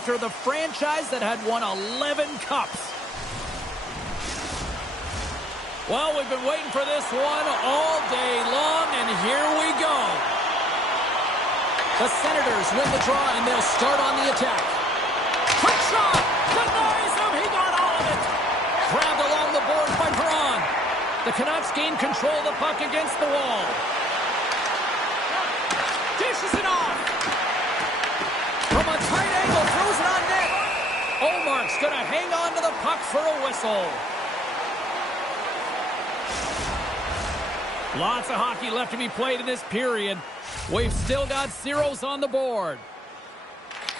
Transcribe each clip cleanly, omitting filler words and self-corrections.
after the franchise that had won 11 cups. Well, we've been waiting for this one all day long, and here we go. The Senators win the draw, and they'll start on the attack. Quick shot! Denies him! He got all of it! Grabbed along the boards by Perron. The Canucks gain control of the puck against the wall. Dishes it off! From a tight angle, throws it on net. Omark's going to hang on to the puck for a whistle. Lots of hockey left to be played in this period. We've still got zeros on the board.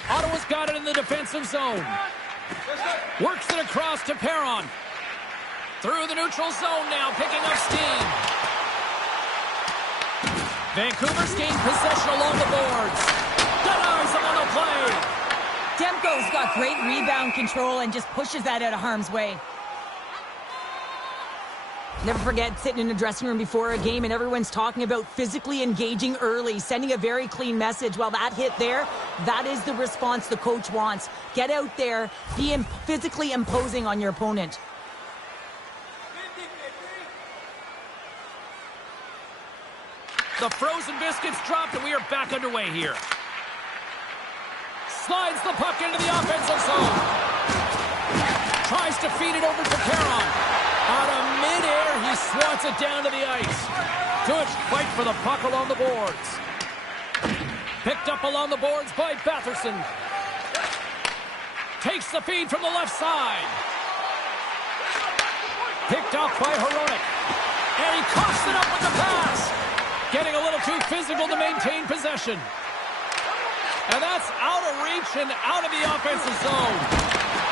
Ottawa's got it in the defensive zone. Works it across to Perron. Through the neutral zone now, picking up steam. Vancouver's gained possession along the boards. Denies him on the play. Demko's got great rebound control and just pushes that out of harm's way. Never forget sitting in the dressing room before a game and everyone's talking about physically engaging early, sending a very clean message. Well, that hit there, that is the response the coach wants. Get out there, be physically imposing on your opponent. The frozen biscuits dropped and we are back underway here. Slides the puck into the offensive zone. Tries to feed it over to Perron. Out of midair, he swats it down to the ice. Good fight for the puck along the boards. Picked up along the boards by Batherson. Takes the feed from the left side. Picked up by Hronek. And he coughs it up with the pass. Getting a little too physical to maintain possession. And that's out of reach and out of the offensive zone.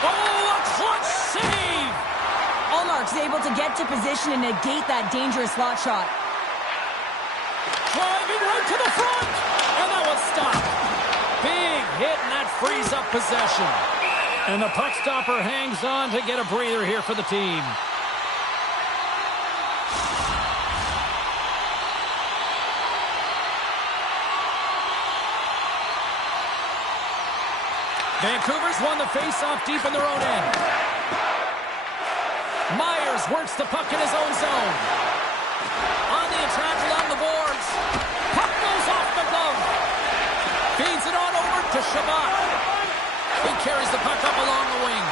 Oh, a clutch save! Ullmark's able to get to position and negate that dangerous slot shot. Driving right to the front! And that one's stopped. Big hit, and that frees up possession. And the puck stopper hangs on to get a breather here for the team. Vancouver's won the face-off deep in their own end. Myers works the puck in his own zone. On the attack along the boards. Puck goes off the glove. Feeds it on over to Shabbat. He carries the puck up along the wing.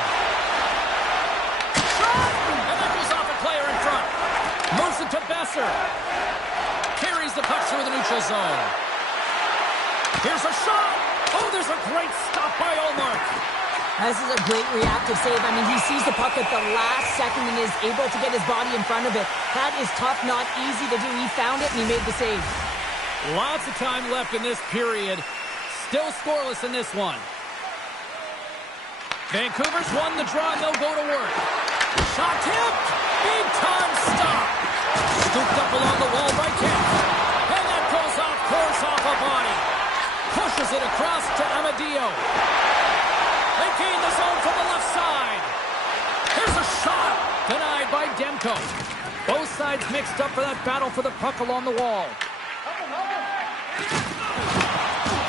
Shot! And that goes off a player in front. Moves it to Besser. Carries the puck through the neutral zone. Here's a shot. Oh, there's a great stop by Ullmark. This is a great reactive save. I mean, he sees the puck at the last second and is able to get his body in front of it. That is tough, not easy to do. He found it and he made the save. Lots of time left in this period. Still scoreless in this one. Vancouver's won the draw and they'll go to work. Shot tipped. Big time stop. Scooped up along the wall by Kemp. And that goes off course off a body. Pushes it across to Amadio. They gain the zone from the left side. Here's a shot. Denied by Demko. Both sides mixed up for that battle for the puck along the wall.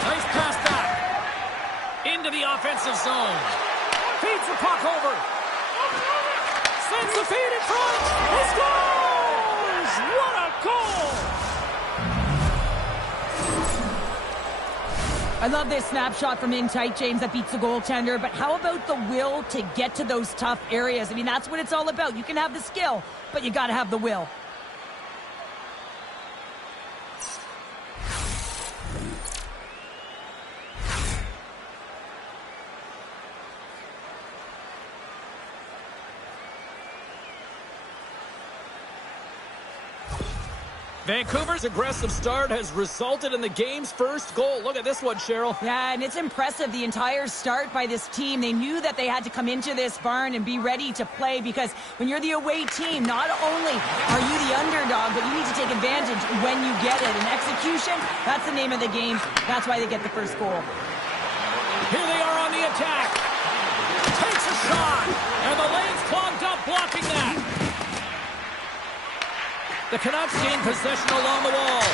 Nice pass back. Into the offensive zone. Feeds the puck over. Sends the feed in front. He scores! What a goal! I love this snapshot from in tight, James, that beats the goaltender. But how about the will to get to those tough areas? I mean, that's what it's all about. You can have the skill, but you got to have the will. Vancouver's aggressive start has resulted in the game's first goal. Look at this one, Cheryl. Yeah, and it's impressive, the entire start by this team. They knew that they had to come into this barn and be ready to play, because when you're the away team, not only are you the underdog, but you need to take advantage when you get it. And execution, that's the name of the game. That's why they get the first goal. Here they are on the attack. Takes a shot, and the lane's clogged up, blocking that. The Canucks gain possession along the wall.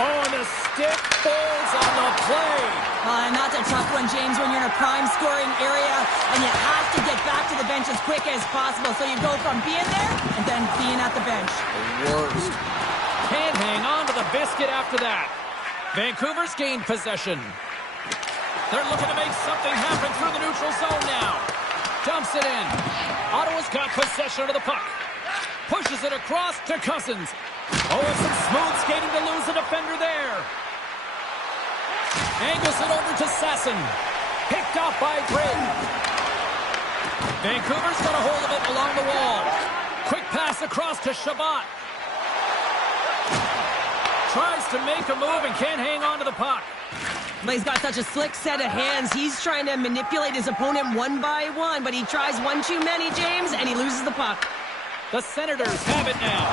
Oh, and the stick falls on the play. And that's a tough one, James, when you're in a prime scoring area and you have to get back to the bench as quick as possible. So you go from being there and then being at the bench. The worst. Can't hang on to the biscuit after that. Vancouver's gained possession. They're looking to make something happen through the neutral zone now. Dumps it in. Ottawa's got possession of the puck. Pushes it across to Cousins. Oh, it's some smooth skating to lose a defender there. Angles it over to Sasson. Picked off by Bryn. Vancouver's got a hold of it along the wall. Quick pass across to Shabbat. Tries to make a move and can't hang on to the puck. But he's got such a slick set of hands. He's trying to manipulate his opponent one by one, but he tries one too many, James, and he loses the puck. The Senators have it now.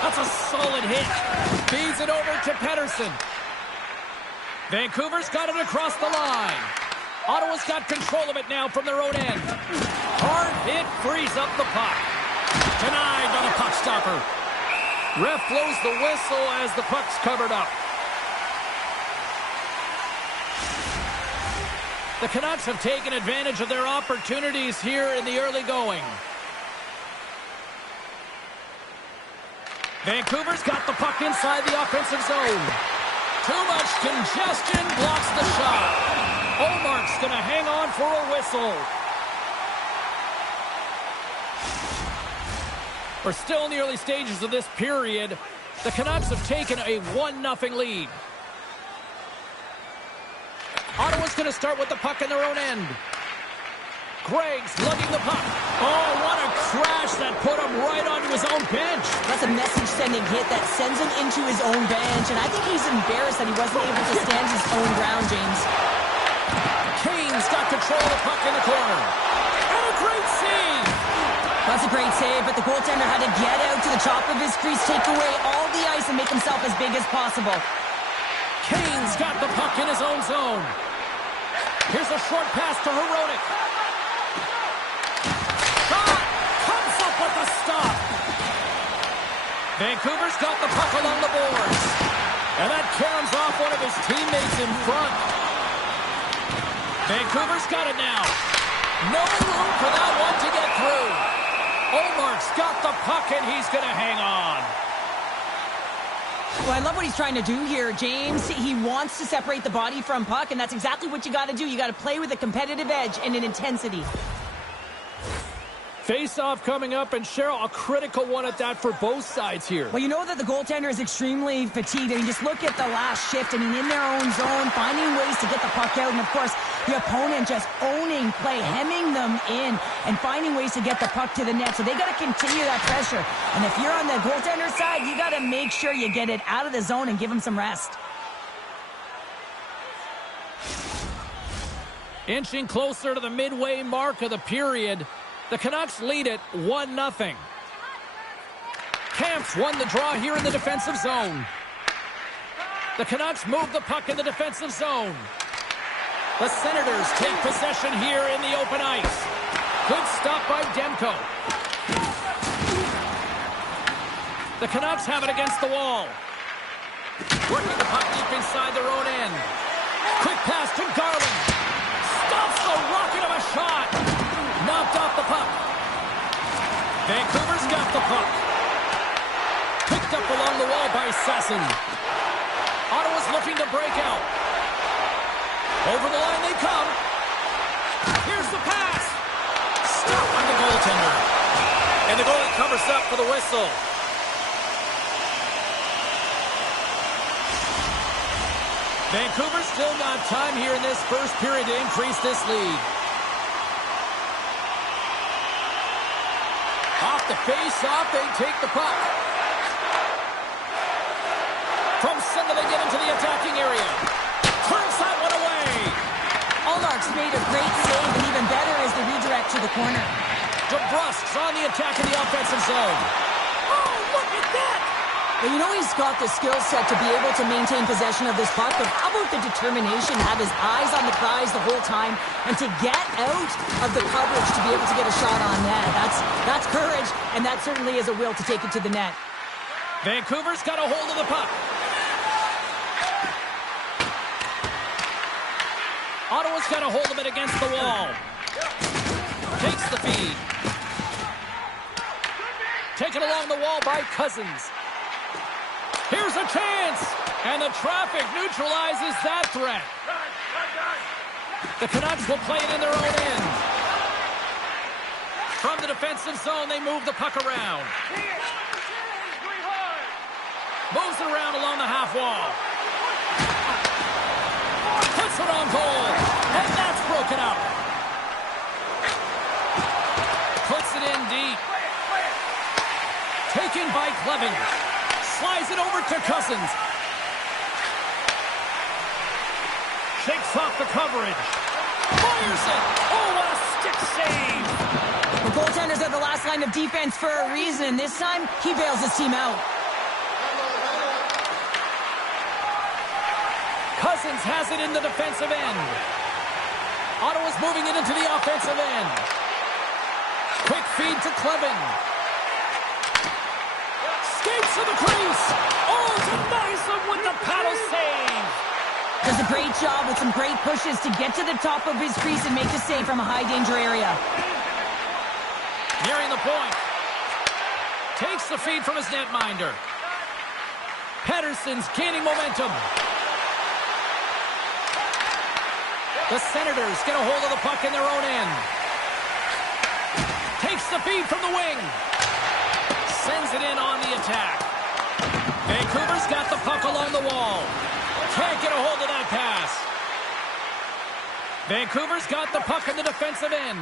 That's a solid hit. Feeds it over to Pettersson. Vancouver's got it across the line. Ottawa's got control of it now from their own end. Hard hit frees up the puck. Denied by the puck stopper. Ref blows the whistle as the puck's covered up. The Canucks have taken advantage of their opportunities here in the early going. Vancouver's got the puck inside the offensive zone. Too much congestion blocks the shot. Omark's going to hang on for a whistle. We're still in the early stages of this period. The Canucks have taken a 1-0 lead. Ottawa's going to start with the puck in their own end. Gregg's lugging the puck. Oh, what a crash that put him right onto his own bench. That's a message-sending hit that sends him into his own bench, and I think he's embarrassed that he wasn't able to stand his own ground, James. Kane's got control of the puck in the corner. And a great save. That's a great save, but the goaltender had to get out to the top of his crease, take away all the ice, and make himself as big as possible. Kane's got the puck in his own zone. Here's a short pass to Hronek. Shot! Comes up with a stop. Vancouver's got the puck along the boards. And that caroms off one of his teammates in front. Vancouver's got it now. No room for that one to get through. Omark's got the puck and he's going to hang on. Well, I love what he's trying to do here, James. He wants to separate the body from puck, and that's exactly what you got to do. You got to play with a competitive edge and an intensity. Face-off coming up, and Cheryl, a critical one at that for both sides here. Well, you know that the goaltender is extremely fatigued. I mean, just look at the last shift. I mean, in their own zone, finding ways to get the puck out. And, of course, the opponent just owning play, hemming them in, and finding ways to get the puck to the net. So they got to continue that pressure. And if you're on the goaltender side, you got to make sure you get it out of the zone and give them some rest. Inching closer to the midway mark of the period. The Canucks lead it 1-0. Camps won the draw here in the defensive zone. The Canucks move the puck in the defensive zone. The Senators take possession here in the open ice. Good stop by Demko. The Canucks have it against the wall. Working the puck deep inside their own end. Quick pass to Garland. Stops the rocket of a shot. Knocked off the puck. Vancouver's got the puck. Picked up along the wall by Sasson. Ottawa's looking to break out. Over the line they come. Here's the pass. Stop on the goaltender. And the goalie covers up for the whistle. Vancouver's still got time here in this first period to increase this lead. Off the face-off, they take the puck. From center, they get into the attacking area. Turns that one away. Ullmark's made a great save, and even better is the redirect to the corner. DeBrusk's on the attack in the offensive zone. Oh, look at that! Well, you know he's got the skill set to be able to maintain possession of this puck, but how about the determination, have his eyes on the prize the whole time, and to get out of the coverage to be able to get a shot on net. That's courage, and that certainly is a will to take it to the net. Vancouver's got a hold of the puck. Ottawa's got a hold of it against the wall. Takes the feed. Taken along the wall by Cousins. Here's a chance. And the traffic neutralizes that threat. The Canucks will play it in their own end. From the defensive zone, they move the puck around. Moves it around along the half wall. Puts it on goal. And that's broken up. Puts it in deep. Taken by Clevin. Slides it over to Cousins. Shakes off the coverage. Fires it. Oh, what a stick save. The goaltenders are the last line of defense for a reason. This time, he bails his team out. Cousins has it in the defensive end. Ottawa's moving it into the offensive end. Quick feed to Clevin. Skates to the crease. Oh, denies him with the paddle save. Does a great job with some great pushes to get to the top of his crease and make the save from a high-danger area. Nearing the point. Takes the feed from his netminder. Pettersson's gaining momentum. The Senators get a hold of the puck in their own end. Takes the feed from the wing. Sends it in on the attack. Vancouver's got the puck along the wall. Can't get a hold of that pass. Vancouver's got the puck in the defensive end.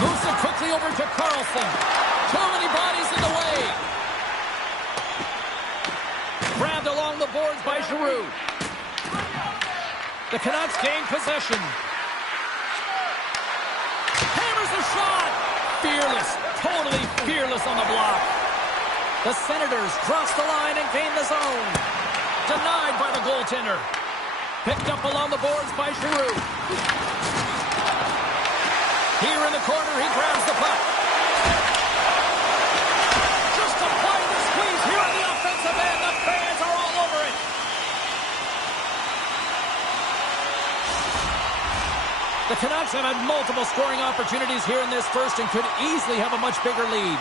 Moves it quickly over to Carlson. Too many bodies in the way. Grabbed along the boards by Giroux. The Canucks gain possession. Hammers a shot. Fearless. Totally fearless on the block. The Senators cross the line and gain the zone. Denied by the goaltender. Picked up along the boards by Giroux. Here in the corner, he grabs the puck. Just applying the squeeze here on the offensive end. The fans are all over it. The Canucks have had multiple scoring opportunities here in this first and could easily have a much bigger lead.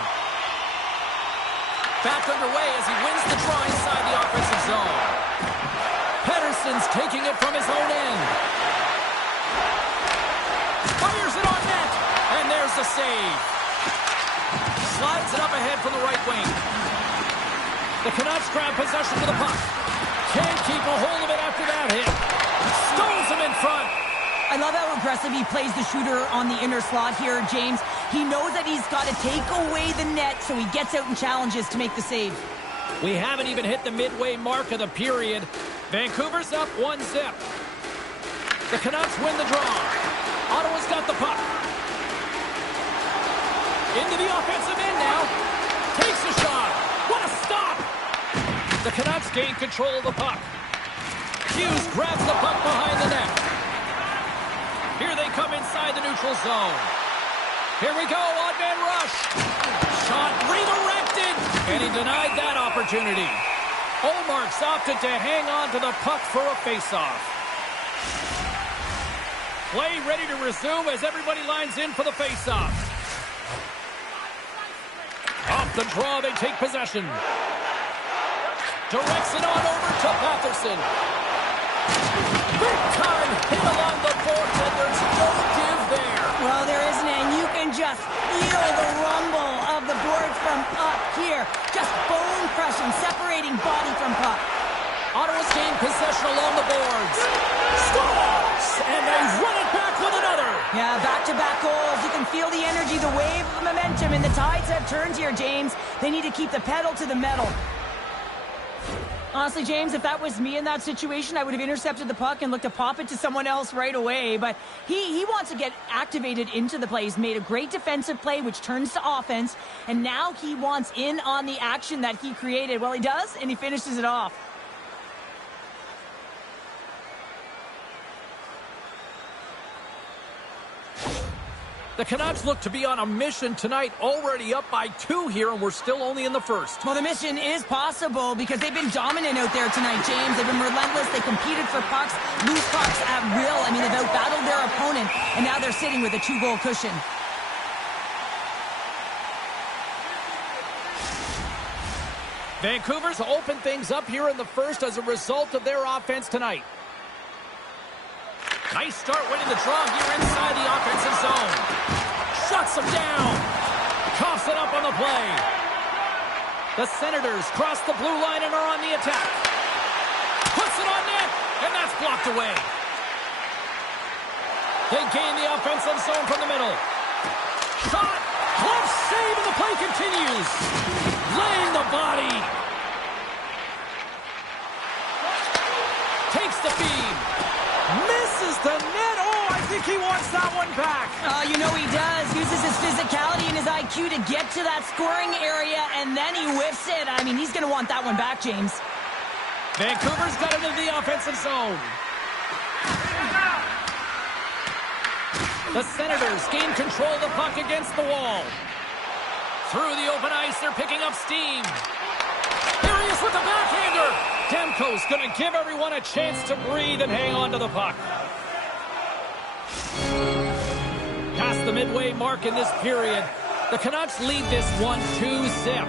Back underway as he wins the draw inside the offensive zone. Pettersson's taking it from his own end. Fires it on net. And there's the save. Slides it up ahead from the right wing. The Canucks grab possession of the puck. Can't keep a hold of it after that hit. Stones him in front. I love how aggressive he plays the shooter on the inner slot here, James. He knows that he's got to take away the net, so he gets out and challenges to make the save. We haven't even hit the midway mark of the period. Vancouver's up 1-0. The Canucks win the draw. Ottawa's got the puck. Into the offensive end now. Takes a shot. What a stop! The Canucks gain control of the puck. Hughes grabs the puck behind the net. Here they come inside the neutral zone. Here we go, odd-man rush. Shot redirected, and he denied that opportunity. Olmark's opted to hang on to the puck for a face-off. Play ready to resume as everybody lines in for the face-off. Off the draw, they take possession. Directs it on over to Patterson. Big time hit along the boards, and there's no give there. Well, there isn't, and you can just feel the rumble of the boards from up here. Just bone-crushing, separating body from puck. Ottawa's gained possession along the boards. Scores! And they run it back with another. Yeah, back-to-back goals. You can feel the energy, the wave of momentum, and the tides have turned here, James. They need to keep the pedal to the metal. Honestly, James, if that was me in that situation, I would have intercepted the puck and looked to pop it to someone else right away. But he wants to get activated into the play. He's made a great defensive play, which turns to offense. And now he wants in on the action that he created. Well, he does, and he finishes it off. The Canucks look to be on a mission tonight, already up by 2 here, and we're still only in the first. Well, the mission is possible because they've been dominant out there tonight, James. They've been relentless. They competed for pucks, loose pucks at will. I mean, they've outbattled their opponent, and now they're sitting with a 2-goal cushion. Vancouver's opened things up here in the first as a result of their offense tonight. Nice start winning the draw here inside the offensive zone. Shuts him down. Coughs it up on the play. The Senators cross the blue line and are on the attack. Puts it on net, and that's blocked away. They gain the offensive zone from the middle. Shot. Glove save, and the play continues. Laying the body. Takes the feed. Misses the net. Oh, I think he wants that one back. You know he does. Uses his physicality and his IQ to get to that scoring area, and then he whiffs it. I mean, he's going to want that one back, James. Vancouver's got it into the offensive zone. The Senators gain control of the puck against the wall. Through the open ice, they're picking up steam. Here he is with the backhander. Demko's going to give everyone a chance to breathe and hang on to the puck. Past the midway mark in this period, the Canucks lead this 1-2-zip.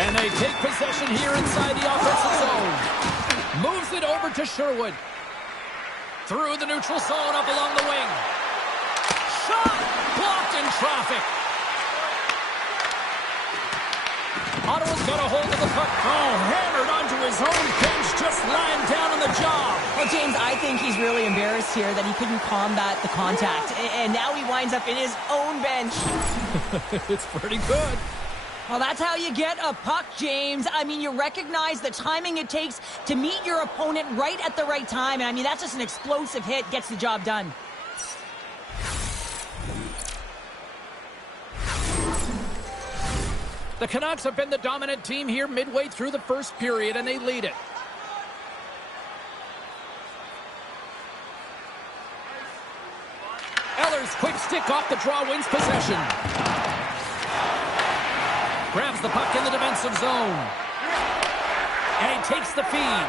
And they take possession here inside the offensive zone. Moves it over to Sherwood. Through the neutral zone, up along the wing. Shot! Blocked in traffic. Ottawa's got a hold of the puck. Oh, hammered onto his own bench, just lying down on the job. Well, James, I think he's really embarrassed here that he couldn't combat the contact. And now he winds up in his own bench. It's pretty good. Well, that's how you get a puck, James. I mean, you recognize the timing it takes to meet your opponent right at the right time. And I mean, that's just an explosive hit, gets the job done. The Canucks have been the dominant team here midway through the first period, and they lead it. Eller's quick stick off the draw wins possession. Grabs the puck in the defensive zone. And he takes the feed.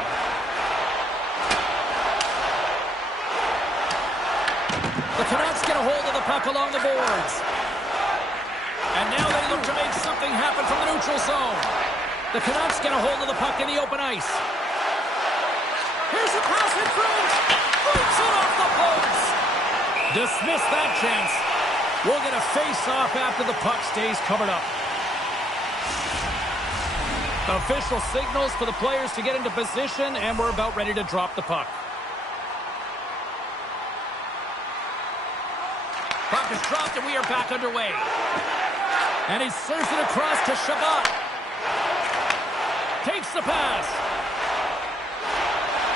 The Canucks get a hold of the puck along the boards. And now they look to make something happen from the neutral zone. The Canucks get a hold of the puck in the open ice. Here's a pass in front. Breaks it off the post. Dismiss that chance. We'll get a face-off after the puck stays covered up. Official signals for the players to get into position, and we're about ready to drop the puck. Puck is dropped, and we are back underway. And he serves it across to Shabbat. Takes the pass.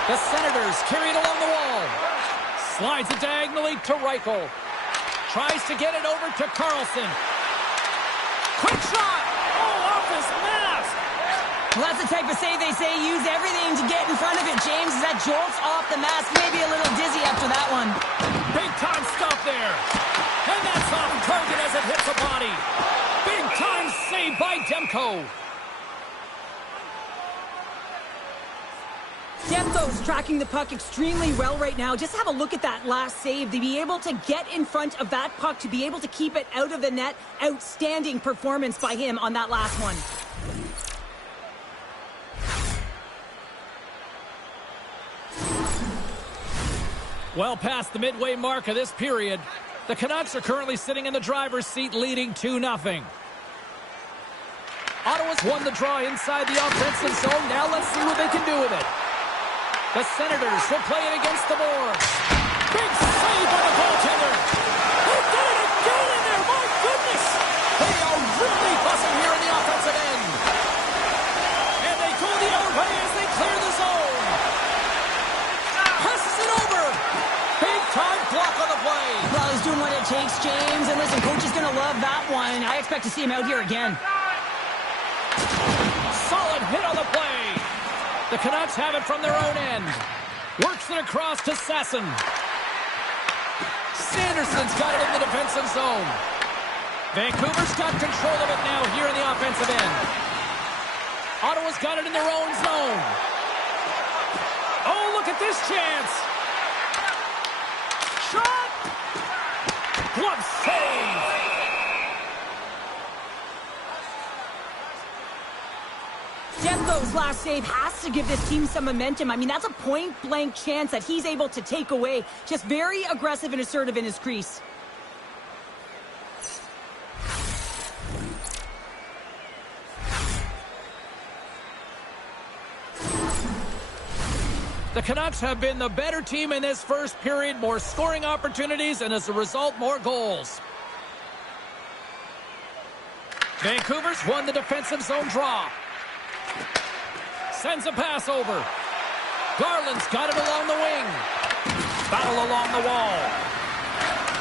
The Senators carry it along the wall. Slides it diagonally to Reichel. Tries to get it over to Carlson. Quick shot! Oh, off his mask! Well, that's the type of save they say use everything to get in front of it, James. That jolts off the mask. Maybe a little dizzy after that one. Big time stop there. And that's off target as it hits the body. Big time save by Demko. Demko's tracking the puck extremely well right now. Just have a look at that last save. To be able to get in front of that puck, to be able to keep it out of the net. Outstanding performance by him on that last one. Well past the midway mark of this period, the Canucks are currently sitting in the driver's seat leading 2-0. Ottawa's won the draw inside the offensive zone. Now let's see what they can do with it. The Senators will play it against the boards. Big save by the goaltender. He did it again in there. My goodness. They are really buzzing here in the offensive end. And they go the other way as they clear the zone. Passes it over. Big time block on the play. Well, he's doing what it takes, James. And listen, coach is going to love that one. I expect to see him out here again. Solid hit on the play. The Canucks have it from their own end. Works it across to Sasson. Sanderson's got it in the defensive zone. Vancouver's got control of it now here in the offensive end. Ottawa's got it in their own zone. Oh, look at this chance. Shot! Glove save! Demko's last save has to give this team some momentum. I mean, that's a point-blank chance that he's able to take away. Just very aggressive and assertive in his crease. The Canucks have been the better team in this first period. More scoring opportunities, and as a result, more goals. Vancouver's won the defensive zone draw. Sends a pass over. Garland's got it along the wing. Battle along the wall.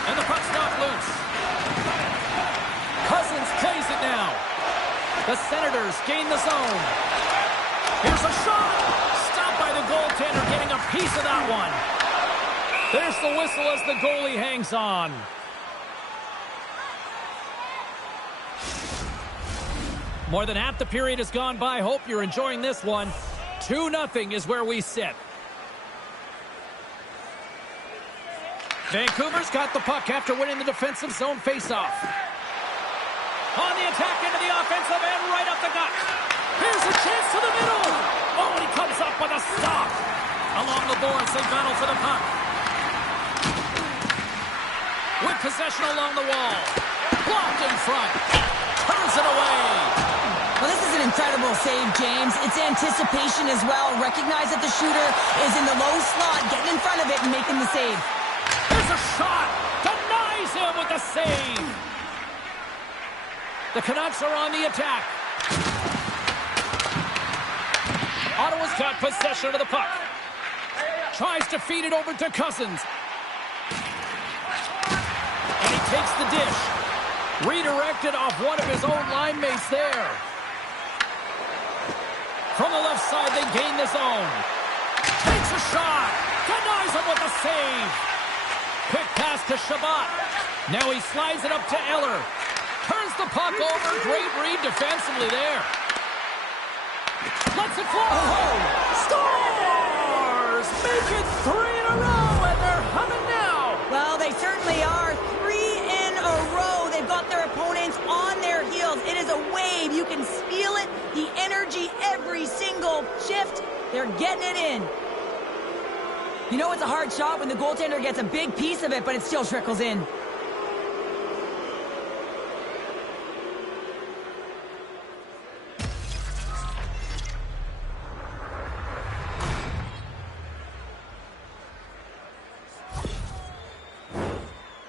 And the puck's not loose. Cousins plays it now. The Senators gain the zone. Here's a shot. Stopped by the goaltender, getting a piece of that one. There's the whistle as the goalie hangs on. More than half the period has gone by. Hope you're enjoying this one. 2-0 is where we sit. Vancouver's got the puck after winning the defensive zone faceoff. On the attack into the offensive end, right up the gut. Here's a chance to the middle. Oh, and he comes up with a stop. Along the boards, they battle for the puck. With possession along the wall. Blocked in front. Turns it away. Well, this is an incredible save, James. It's anticipation as well. Recognize that the shooter is in the low slot, getting in front of it and making the save. There's a shot. Denies him with the save. The Canucks are on the attack. Ottawa's got possession of the puck. Tries to feed it over to Cousins. And he takes the dish. Redirected off one of his own line mates there. From the left side, they gain the zone. Takes a shot. Denies him with a save. Quick pass to Shabbat. Now he slides it up to Eller. Turns the puck over. Great read defensively there. Lets it fly. Scores! Make it 3 in a row, and they're humming now. Well, they certainly are. 3 in a row. They've got their opponents on their heels. It is a wave. You can feel it. The energy every single shift. They're getting it in. You know it's a hard shot when the goaltender gets a big piece of it, but it still trickles in.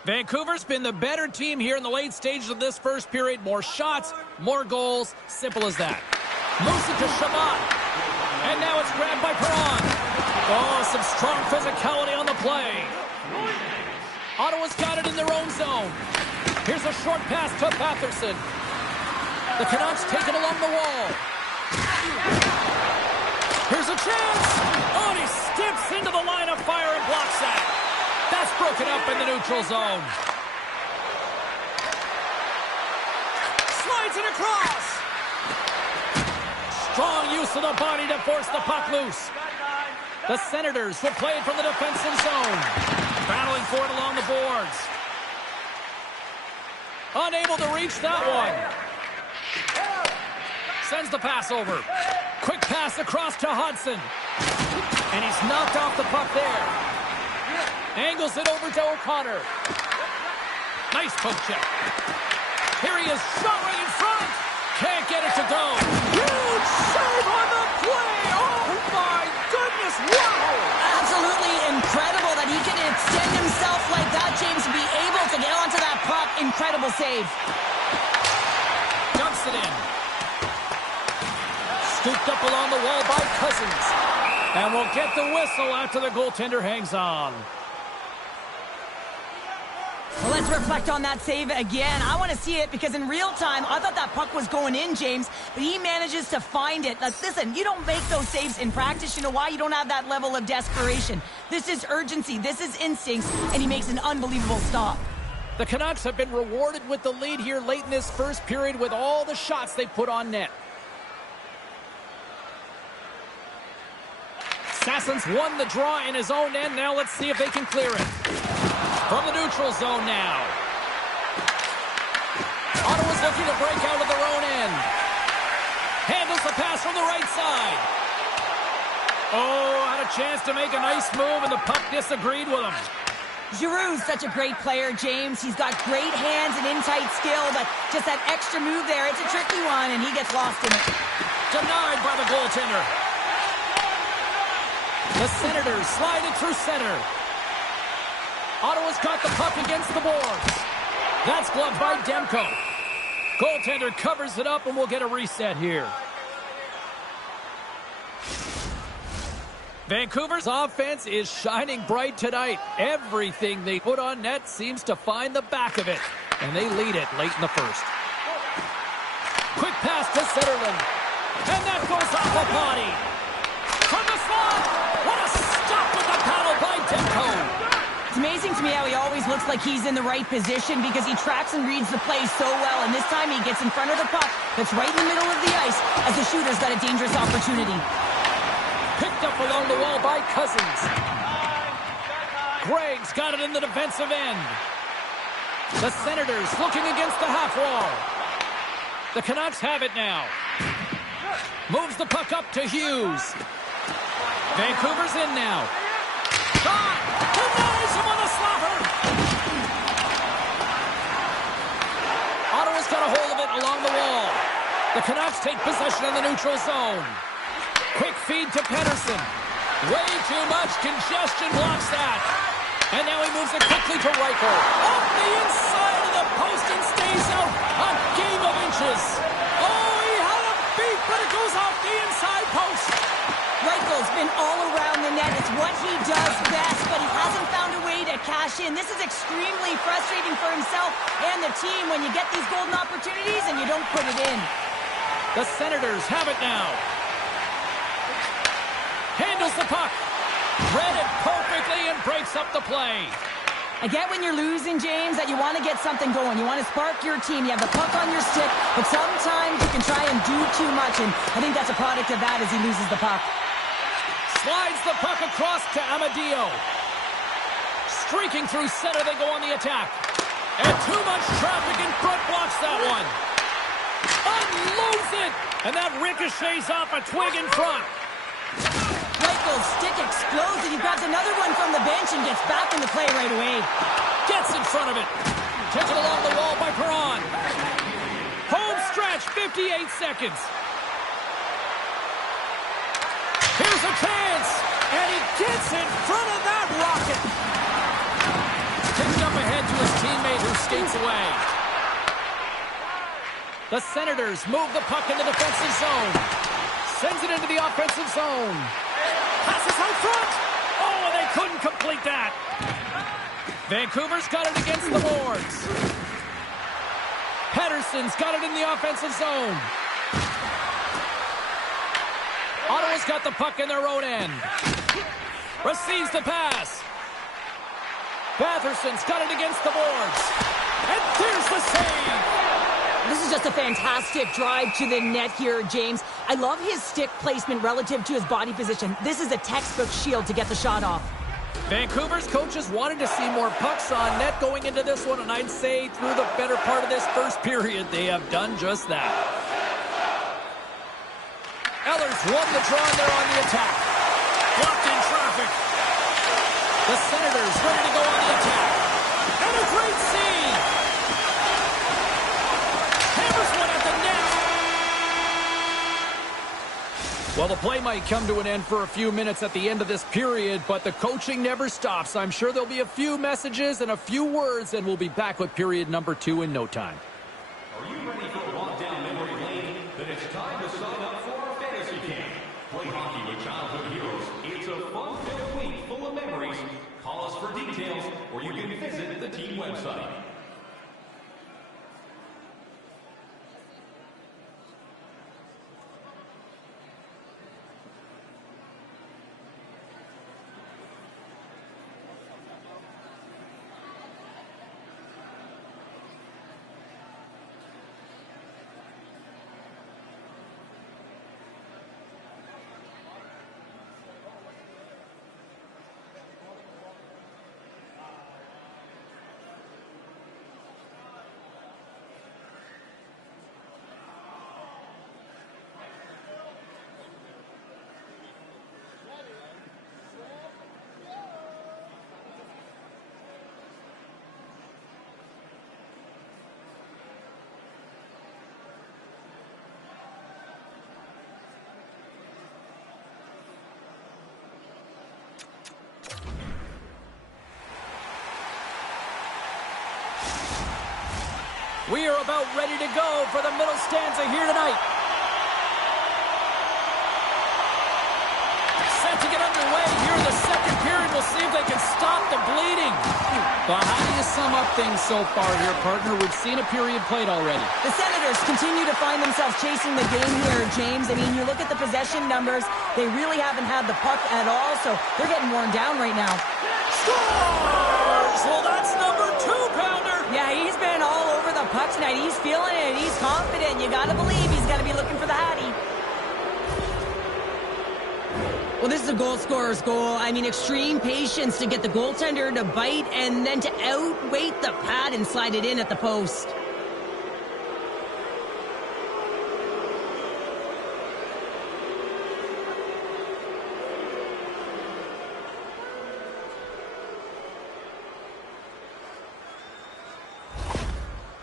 Vancouver's been the better team here in the late stages of this first period. More shots, more goals. Simple as that. Moves it to Shabbat. And now it's grabbed by Perron. Oh, some strong physicality on the play. Ottawa's got it in their own zone. Here's a short pass to Patherson. The Canucks take it along the wall. Here's a chance. Oh, and he steps into the line of fire and blocks that. That's broken up in the neutral zone. Slides it across. Strong use of the body to force the puck loose. The Senators will play it from the defensive zone. Battling for it along the boards. Unable to reach that one. Sends the pass over. Quick pass across to Hudson. And he's knocked off the puck there. Angles it over to O'Connor. Nice poke check. Here he is, shot right in front. Can't get it to go. Huge save on the play. Oh, my goodness. Wow. Absolutely incredible that he can extend himself like that, James, to be able to get onto that puck. Incredible save. Dumps it in. Scooped up along the wall by Cousins. And we'll get the whistle after the goaltender hangs on. Well, let's reflect on that save again. I want to see it because in real time, I thought that puck was going in, James, but he manages to find it. Listen, you don't make those saves in practice. You know why? You don't have that level of desperation. This is urgency. This is instincts, and he makes an unbelievable stop. The Canucks have been rewarded with the lead here late in this first period with all the shots they put on net. Sassen's won the draw in his own end. Now let's see if they can clear it. From the neutral zone now. Ottawa's looking to break out of their own end. Handles the pass from the right side. Oh, had a chance to make a nice move, and the puck disagreed with him. Giroux's such a great player, James. He's got great hands and in-tight skill, but just that extra move there, it's a tricky one, and he gets lost in it. Denied by the goaltender. The Senators slide it through center. Ottawa's got the puck against the boards. That's gloved by Demko. Goaltender covers it up, and we'll get a reset here. Vancouver's offense is shining bright tonight. Everything they put on net seems to find the back of it, and they lead it late in the first. Quick pass to Zetterlund, and that goes off a body. From the slot, what a stop with the paddle by Demko. It's amazing to me how he always looks like he's in the right position because he tracks and reads the play so well, and this time he gets in front of the puck that's right in the middle of the ice as the shooter's got a dangerous opportunity. Picked up along the wall by Cousins. Gregg's got it in the defensive end. The Senators looking against the half wall. The Canucks have it now. Moves the puck up to Hughes. Vancouver's in now. Shot! Denies him on a slapper! Ottawa's got a hold of it along the wall. The Canucks take possession in the neutral zone. Quick feed to Pedersen. Way too much congestion blocks that. And now he moves it quickly to Reichel. Off the inside of the post and stays out. A game of inches. Oh, he had a beat, but it goes off the inside post. Reichel's been all around the net. It's what he does best, but he hasn't found a way to cash in. This is extremely frustrating for himself and the team when you get these golden opportunities and you don't put it in. The Senators have it now. Handles the puck. Read it perfectly and breaks up the play. I get when you're losing, James, that you want to get something going. You want to spark your team. You have the puck on your stick, but sometimes you can try and do too much, and I think that's a product of that as he loses the puck. Slides the puck across to Amadio. Streaking through center, they go on the attack. And too much traffic in front blocks that one. Unloads it, and that ricochets off a twig in front. Reichel's stick explodes, and he grabs another one from the bench and gets back into play right away. Gets in front of it. Taken along the wall by Perron. Home stretch, 58 seconds. Here's a chance, and he gets in front of that rocket. Picked up ahead to his teammate who skates away. The Senators move the puck in the defensive zone. Sends it into the offensive zone. Passes out front. Oh, they couldn't complete that. Vancouver's got it against the boards. Pedersen's got it in the offensive zone. Ottawa's got the puck in their own end. Receives the pass. Batherson's got it against the boards. And there's the save. This is just a fantastic drive to the net here, James. I love his stick placement relative to his body position. This is a textbook shield to get the shot off. Vancouver's coaches wanted to see more pucks on net going into this one, and I'd say through the better part of this first period, they have done just that. Eller's won the draw, and they're on the attack. Blocked in traffic. The Senators ready to go on the attack. And a great scene. Hammers one at the net. Well, the play might come to an end for a few minutes at the end of this period, but the coaching never stops. I'm sure there'll be a few messages and a few words, and we'll be back with period number 2 in no time. Are you ready for a walk down memory lane? Then it's time to sign up for our fantasy camp. Play hockey with childhood heroes. It's a fun-filled week full of memories. Call us for details or you can visit the team website. We are about ready to go for the middle stanza here tonight. Set to get underway here in the second period. We'll see if they can stop the bleeding. But how do you sum up things so far here, partner? We've seen a period played already. The Senators continue to find themselves chasing the game here, James. I mean, you look at the possession numbers, they really haven't had the puck at all, so they're getting worn down right now. Scores! Well, that's number 2-pounder. Yeah, he's been all over the puck tonight. He's feeling it. He's confident. You got to believe he's got to be looking for the Hattie. Well, this is a goal scorer's goal. I mean, extreme patience to get the goaltender to bite and then to outweight the pad and slide it in at the post.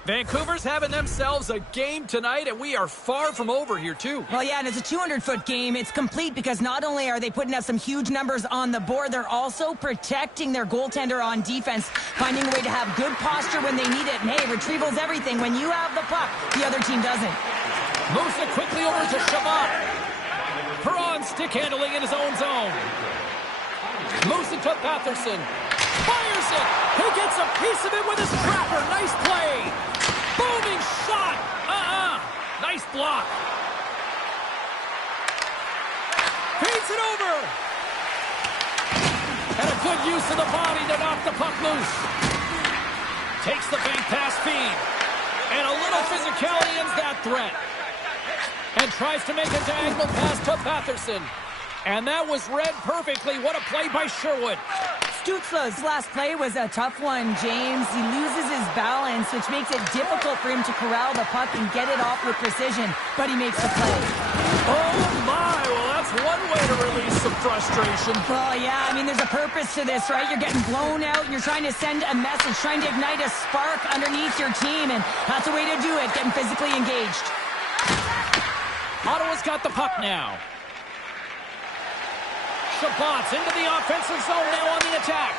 Vancouver's having themselves a game tonight, and we are far from over here, too. Well, yeah, and it's a 200-foot game. It's complete because not only are they putting up some huge numbers on the board, they're also protecting their goaltender on defense, finding a way to have good posture when they need it. And, hey, retrieval's everything. When you have the puck, the other team doesn't. Moves it quickly over to Shabbat. Perron stick handling in his own zone. Moves it to Patterson. Fires it. He gets a piece of it with his trapper. Nice play. Booming shot. Nice block. Feeds it over. And a good use of the body to knock the puck loose. Takes the bank pass feed. And a little physicality ends that threat. And tries to make a diagonal pass to Patterson. And that was read perfectly. What a play by Sherwood. Stützle's last play was a tough one, James. He loses his balance, which makes it difficult for him to corral the puck and get it off with precision, but he makes the play. Oh, my. Well, that's one way to release some frustration. Well, yeah, I mean, there's a purpose to this, right? You're getting blown out, and you're trying to send a message, trying to ignite a spark underneath your team, and that's a way to do it, getting physically engaged. Ottawa's got the puck now. Shabbat's into the offensive zone now on the attack.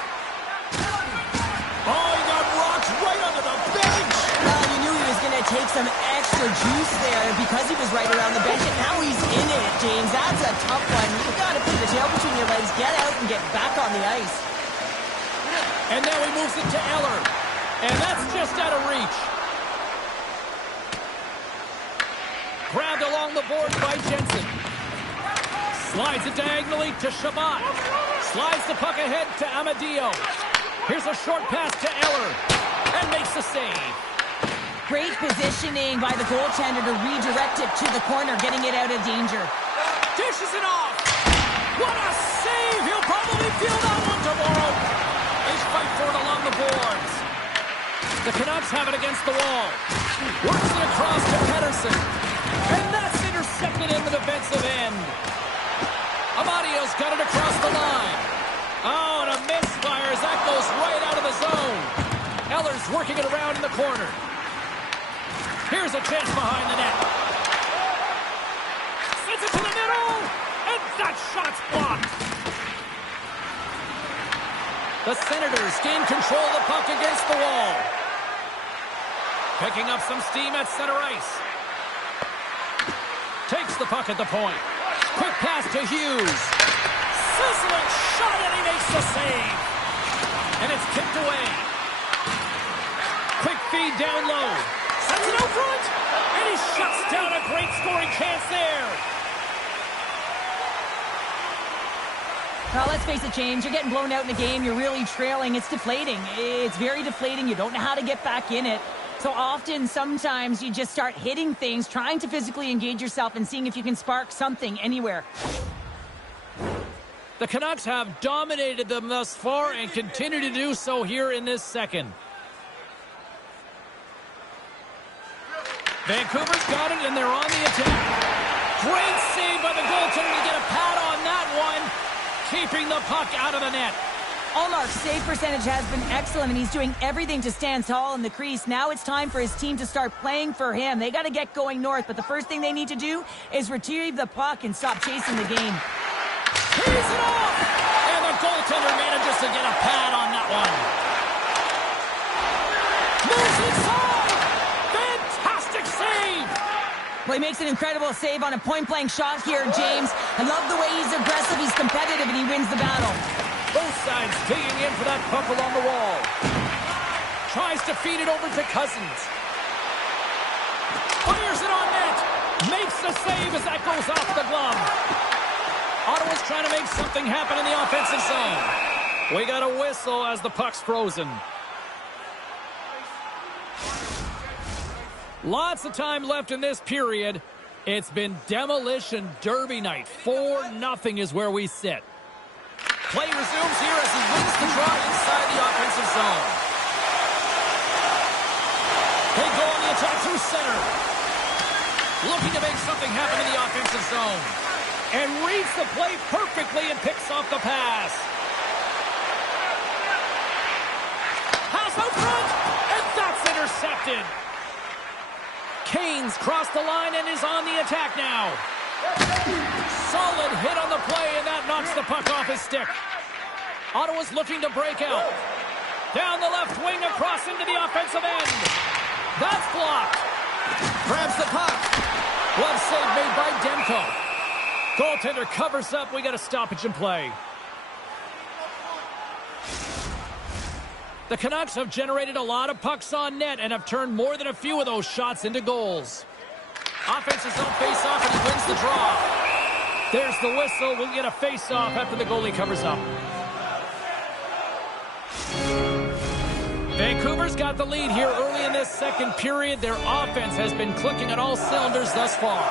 Oh, he got rocked right under the bench. Well, you knew he was going to take some extra juice there because he was right around the bench, and now he's in it, James. That's a tough one. You've got to put your tail between your legs, get out, and get back on the ice. And now he moves it to Eller. And that's just out of reach. Grabbed along the board by Jensen. Slides it diagonally to Shabbat. Slides the puck ahead to Amadio. Here's a short pass to Eller. And makes the save. Great positioning by the goaltender to redirect it to the corner, getting it out of danger. Dishes it off. What a save. He'll probably feel that one tomorrow. They fight for it along the boards. The Canucks have it against the wall. Works it across to Pedersen. And that's intercepted in the defensive end. Amadio's got it across the line. Oh, and a misfire as that goes right out of the zone. Eller's working it around in the corner. Here's a chance behind the net. Sends it to the middle, and that shot's blocked. The Senators gain control of the puck against the wall. Picking up some steam at center ice. Takes the puck at the point. Quick pass to Hughes. Sizzling shot, and he makes the save. And it's kicked away. Quick feed down low. Sends it out front. And he shuts down a great scoring chance there. Well, let's face it, James, you're getting blown out in the game. You're really trailing. It's deflating. It's very deflating. You don't know how to get back in it. So often, sometimes you just start hitting things, trying to physically engage yourself and seeing if you can spark something anywhere. The Canucks have dominated them thus far and continue to do so here in this second. Vancouver's got it, and they're on the attack. Great save by the goaltender to get a pad on that one, keeping the puck out of the net. Allmark's save percentage has been excellent, and he's doing everything to stand tall in the crease. Now it's time for his team to start playing for him. They got to get going north, but the first thing they need to do is retrieve the puck and stop chasing the game. He's it off! And the goaltender manages to get a pad on that one. Moves inside! Fantastic save! Well, he makes an incredible save on a point-blank shot here, James. I love the way he's aggressive, he's competitive, and he wins the battle. Both sides digging in for that puck along the wall. Tries to feed it over to Cousins. Fires it on net. Makes the save as that goes off the glove. Ottawa's trying to make something happen in the offensive zone. We got a whistle as the puck's frozen. Lots of time left in this period. It's been demolition derby night. 4-0 is where we sit. Play resumes here as he wins the draw inside the offensive zone. They go on the attack through center. Looking to make something happen in the offensive zone. And reads the play perfectly and picks off the pass. Pass out front, and that's intercepted. Kane's crossed the line and is on the attack now. Solid hit on the play, and that knocks the puck off his stick. Ottawa's looking to break out. Down the left wing, across into the offensive end. That's blocked. Grabs the puck. Glove save made by Demko. Goaltender covers up. We got a stoppage in play. The Canucks have generated a lot of pucks on net and have turned more than a few of those shots into goals. Offensive zone face-off, and he wins the draw. There's the whistle. We'll get a face-off after the goalie covers up. Vancouver's got the lead here early in this second period. Their offense has been clicking on all cylinders thus far.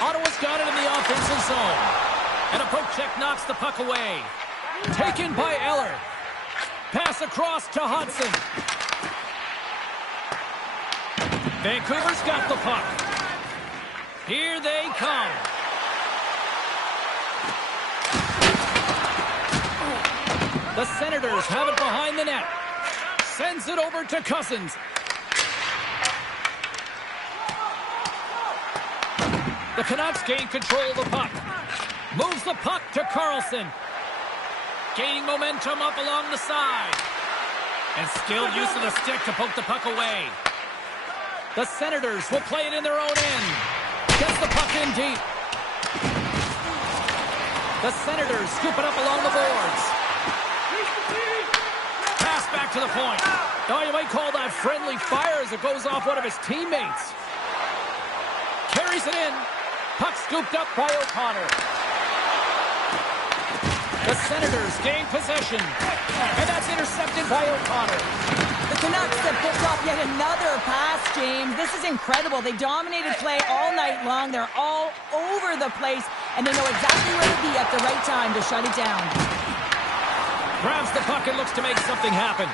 Ottawa's got it in the offensive zone. And a poke check knocks the puck away. Taken by Eller. Pass across to Hudson. Vancouver's got the puck. Here they come. The Senators have it behind the net. Sends it over to Cousins. The Canucks gain control of the puck. Moves the puck to Carlson. Gaining momentum up along the side. And skilled use of the stick to poke the puck away. The Senators will play it in their own end. Gets the puck in deep. The Senators scoop it up along the boards. Pass back to the point. Oh, you might call that friendly fire as it goes off one of his teammates. Carries it in. Puck scooped up by O'Connor. The Senators gain possession. And that's intercepted by O'Connor. The Canucks have picked off yet another pass, James. This is incredible. They dominated play all night long. They're all over the place, and they know exactly where to be at the right time to shut it down. Grabs the puck and looks to make something happen.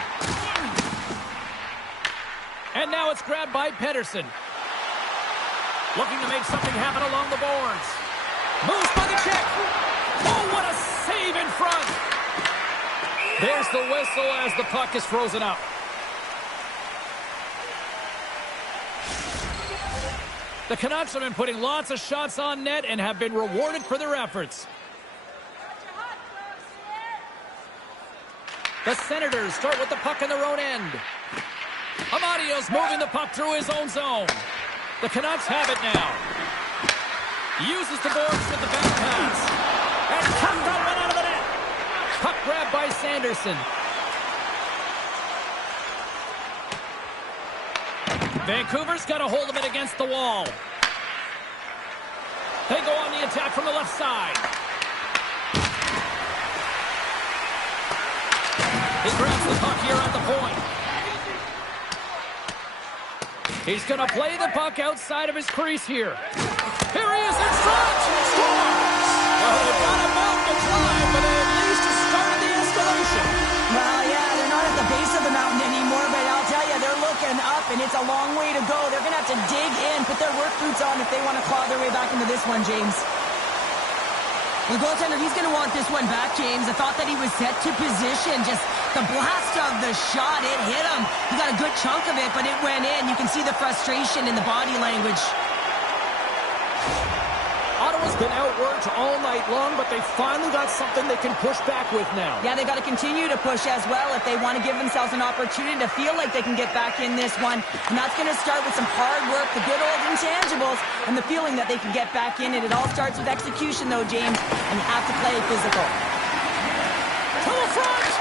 And now it's grabbed by Pedersen. Looking to make something happen along the boards. Moves by the check. Oh, what a save in front. There's the whistle as the puck is frozen up. The Canucks have been putting lots of shots on net and have been rewarded for their efforts. The Senators start with the puck in their own end. Amadio's moving the puck through his own zone. The Canucks have it now. Uses the boards with the back pass. And comes out of the net. by Sanderson. Vancouver's got a hold of it against the wall. They go on the attack from the left side. He grabs the puck here at the point. He's going to play the puck outside of his crease here. Here he is in front. Scores! Well, they've got a mountain to climb, but they at least started the escalation. Well, yeah, they're not at the base of the mountain anymore, but I'll tell you, they're looking up, and it's a long way to go. They're going to have to dig in, put their work boots on if they want to claw their way back into this one, James. The goaltender, he's going to want this one back, James. I thought that he was set to position. Just the blast of the shot, it hit him. He got a good chunk of it, but it went in. You can see the frustration in the body language. Ottawa's been outworked all night long, but they finally got something they can push back with now. Yeah, they got to continue to push as well if they want to give themselves an opportunity to feel like they can get back in this one. And that's going to start with some hard work, the good old intangibles, and the feeling that they can get back in. And it all starts with execution, though, James, and you have to play physical. To the front!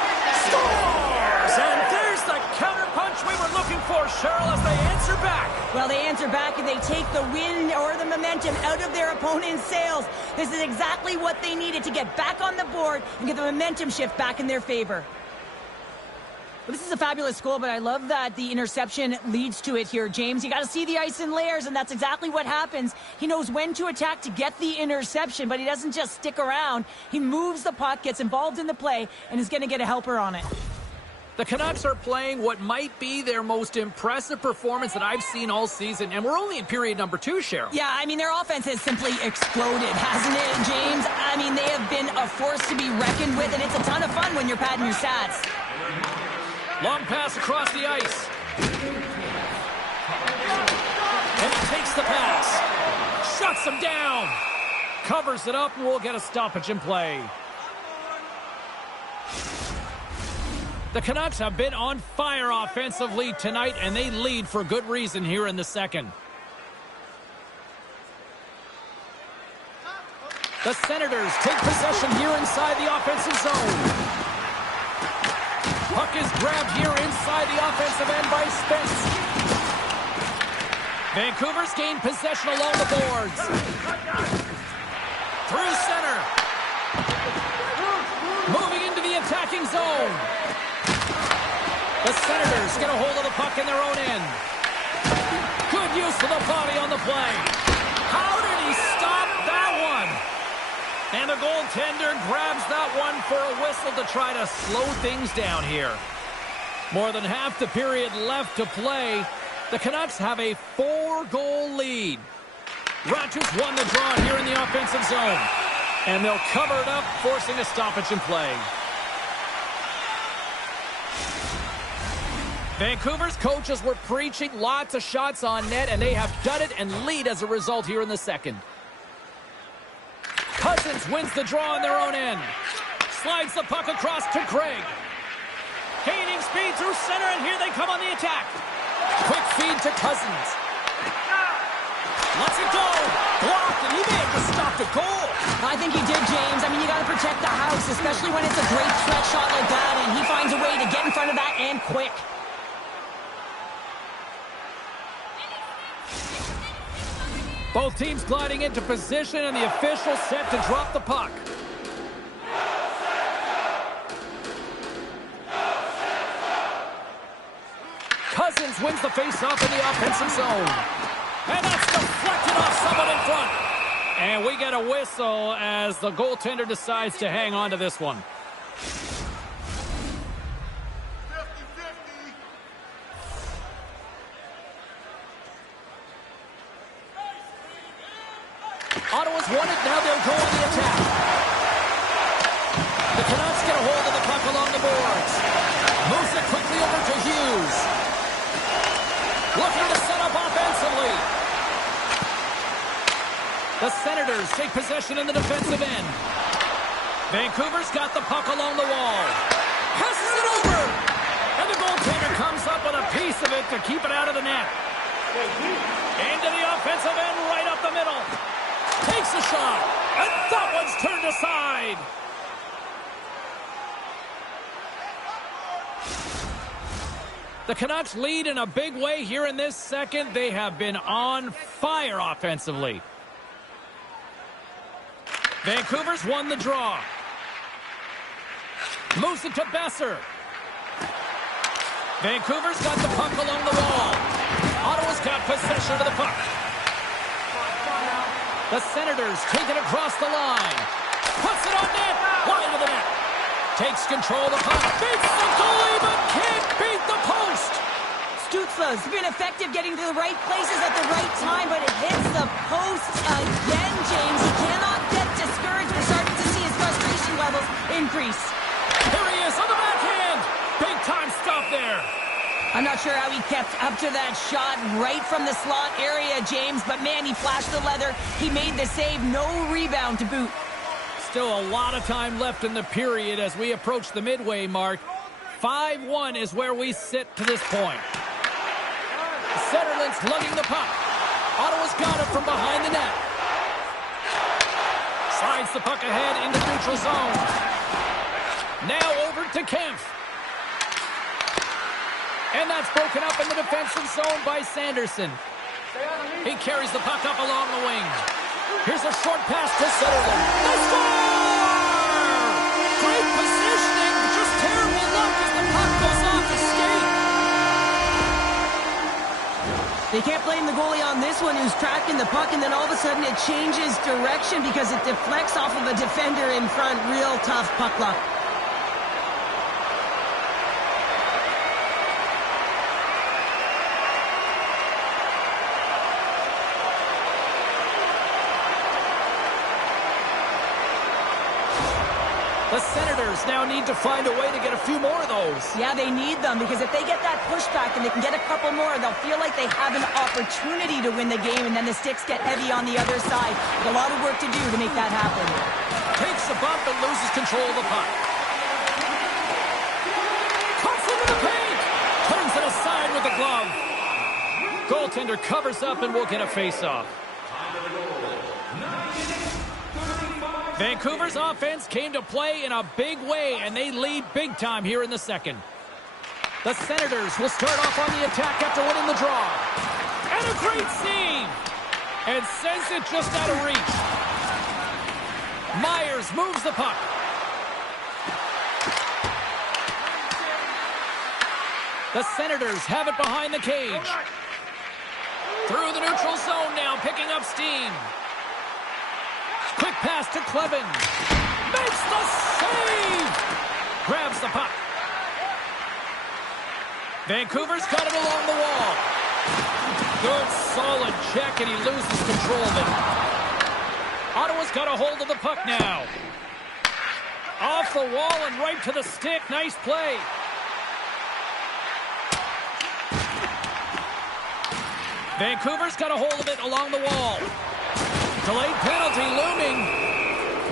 Scores! And there's the counterpunch we were looking for, Cheryl, as they answer back. Well, they answer back and they take the wind or the momentum out of their opponent's sails. This is exactly what they needed to get back on the board and get the momentum shift back in their favor. Well, this is a fabulous goal, but I love that the interception leads to it here, James. You got to see the ice in layers, and that's exactly what happens. He knows when to attack to get the interception, but he doesn't just stick around. He moves the puck, gets involved in the play, and is going to get a helper on it. The Canucks are playing what might be their most impressive performance that I've seen all season, and we're only in period number 2, Cheryl. Yeah, I mean, their offense has simply exploded, hasn't it, James? I mean, they have been a force to be reckoned with, and it's a ton of fun when you're padding your stats. Long pass across the ice. And he takes the pass. Shuts him down. Covers it up, and we'll get a stoppage in play. The Canucks have been on fire offensively tonight, and they lead for good reason here in the second. The Senators take possession here inside the offensive zone. Puck is grabbed here inside the offensive end by Spence. Vancouver's gained possession along the boards. Through center. Moving into the attacking zone. The Senators get a hold of the puck in their own end. Good use of the body on the play. How did he stop that one? And the goaltender grabs that one for a whistle to try to slow things down here. More than half the period left to play. The Canucks have a 4-goal lead. Rogers won the draw here in the offensive zone. And they'll cover it up, forcing a stoppage in play. Vancouver's coaches were preaching lots of shots on net, and they have done it and lead as a result here in the second. Cousins wins the draw on their own end. Slides the puck across to Craig. Gaining speed through center, and here they come on the attack. Quick feed to Cousins. Lets it go. Blocked, and he may have just stopped a goal. I think he did, James. I mean, you got to protect the house, especially when it's a great threat shot like that, and he finds a way to get in front of that and quick. Both teams gliding into position, and the official set to drop the puck. Cousins wins the face-off in the offensive zone. And that's deflected off someone in front. And we get a whistle as the goaltender decides to hang on to this one. Ottawa's won it, now they'll go on the attack. The Canucks get a hold of the puck along the boards. Moves it quickly over to Hughes. Looking to set up offensively. The Senators take possession in the defensive end. Vancouver's got the puck along the wall. Passes it over. And the goaltender comes up with a piece of it to keep it out of the net. Into the offensive end, right up the middle. Takes a shot, and that one's turned aside. The Canucks lead in a big way here in this second. They have been on fire offensively. Vancouver's won the draw. Moves it to Besser. Vancouver's got the puck along the wall. Ottawa's got possession of the puck. The Senators take it across the line. Puts it on net. Wide of the net. Takes control of the puck. Beats the goalie, but can't beat the post. Stützle's been effective getting to the right places at the right time, but it hits the post again, James. He cannot get discouraged. We're starting to see his frustration levels increase. Here he is on the backhand. Big time stop there. I'm not sure how he kept up to that shot right from the slot area, James, but man, he flashed the leather. He made the save. No rebound to boot. Still a lot of time left in the period as we approach the midway mark. 5-1 is where we sit to this point. Zetterlund's lugging the puck. Ottawa's got it from behind the net. Slides the puck ahead into neutral zone. Now over to Kempf. And that's broken up in the defensive zone by Sanderson. He carries the puck up along the wing. Here's a short pass to Zetterlund. They score! Great positioning, just terrible luck as the puck goes off the skate. They can't blame the goalie on this one who's tracking the puck, and then all of a sudden it changes direction because it deflects off of a defender in front. Real tough puck luck. The Senators now need to find a way to get a few more of those. Yeah, they need them because if they get that pushback and they can get a couple more, they'll feel like they have an opportunity to win the game, and then the sticks get heavy on the other side. A lot of work to do to make that happen. Takes a bump and loses control of the puck. Cuts into the paint. Turns it aside with the glove. Goaltender covers up and will get a face-off. Vancouver's offense came to play in a big way, and they lead big time here in the second. The Senators will start off on the attack after winning the draw. And a great save! And sends it just out of reach. Myers moves the puck. The Senators have it behind the cage. Through the neutral zone now, picking up steam. Quick pass to Clevin. Makes the save! Grabs the puck. Vancouver's got it along the wall. Good, solid check, and he loses control of it. Ottawa's got a hold of the puck now. Off the wall and right to the stick. Nice play. Vancouver's got a hold of it along the wall. Delayed penalty looming.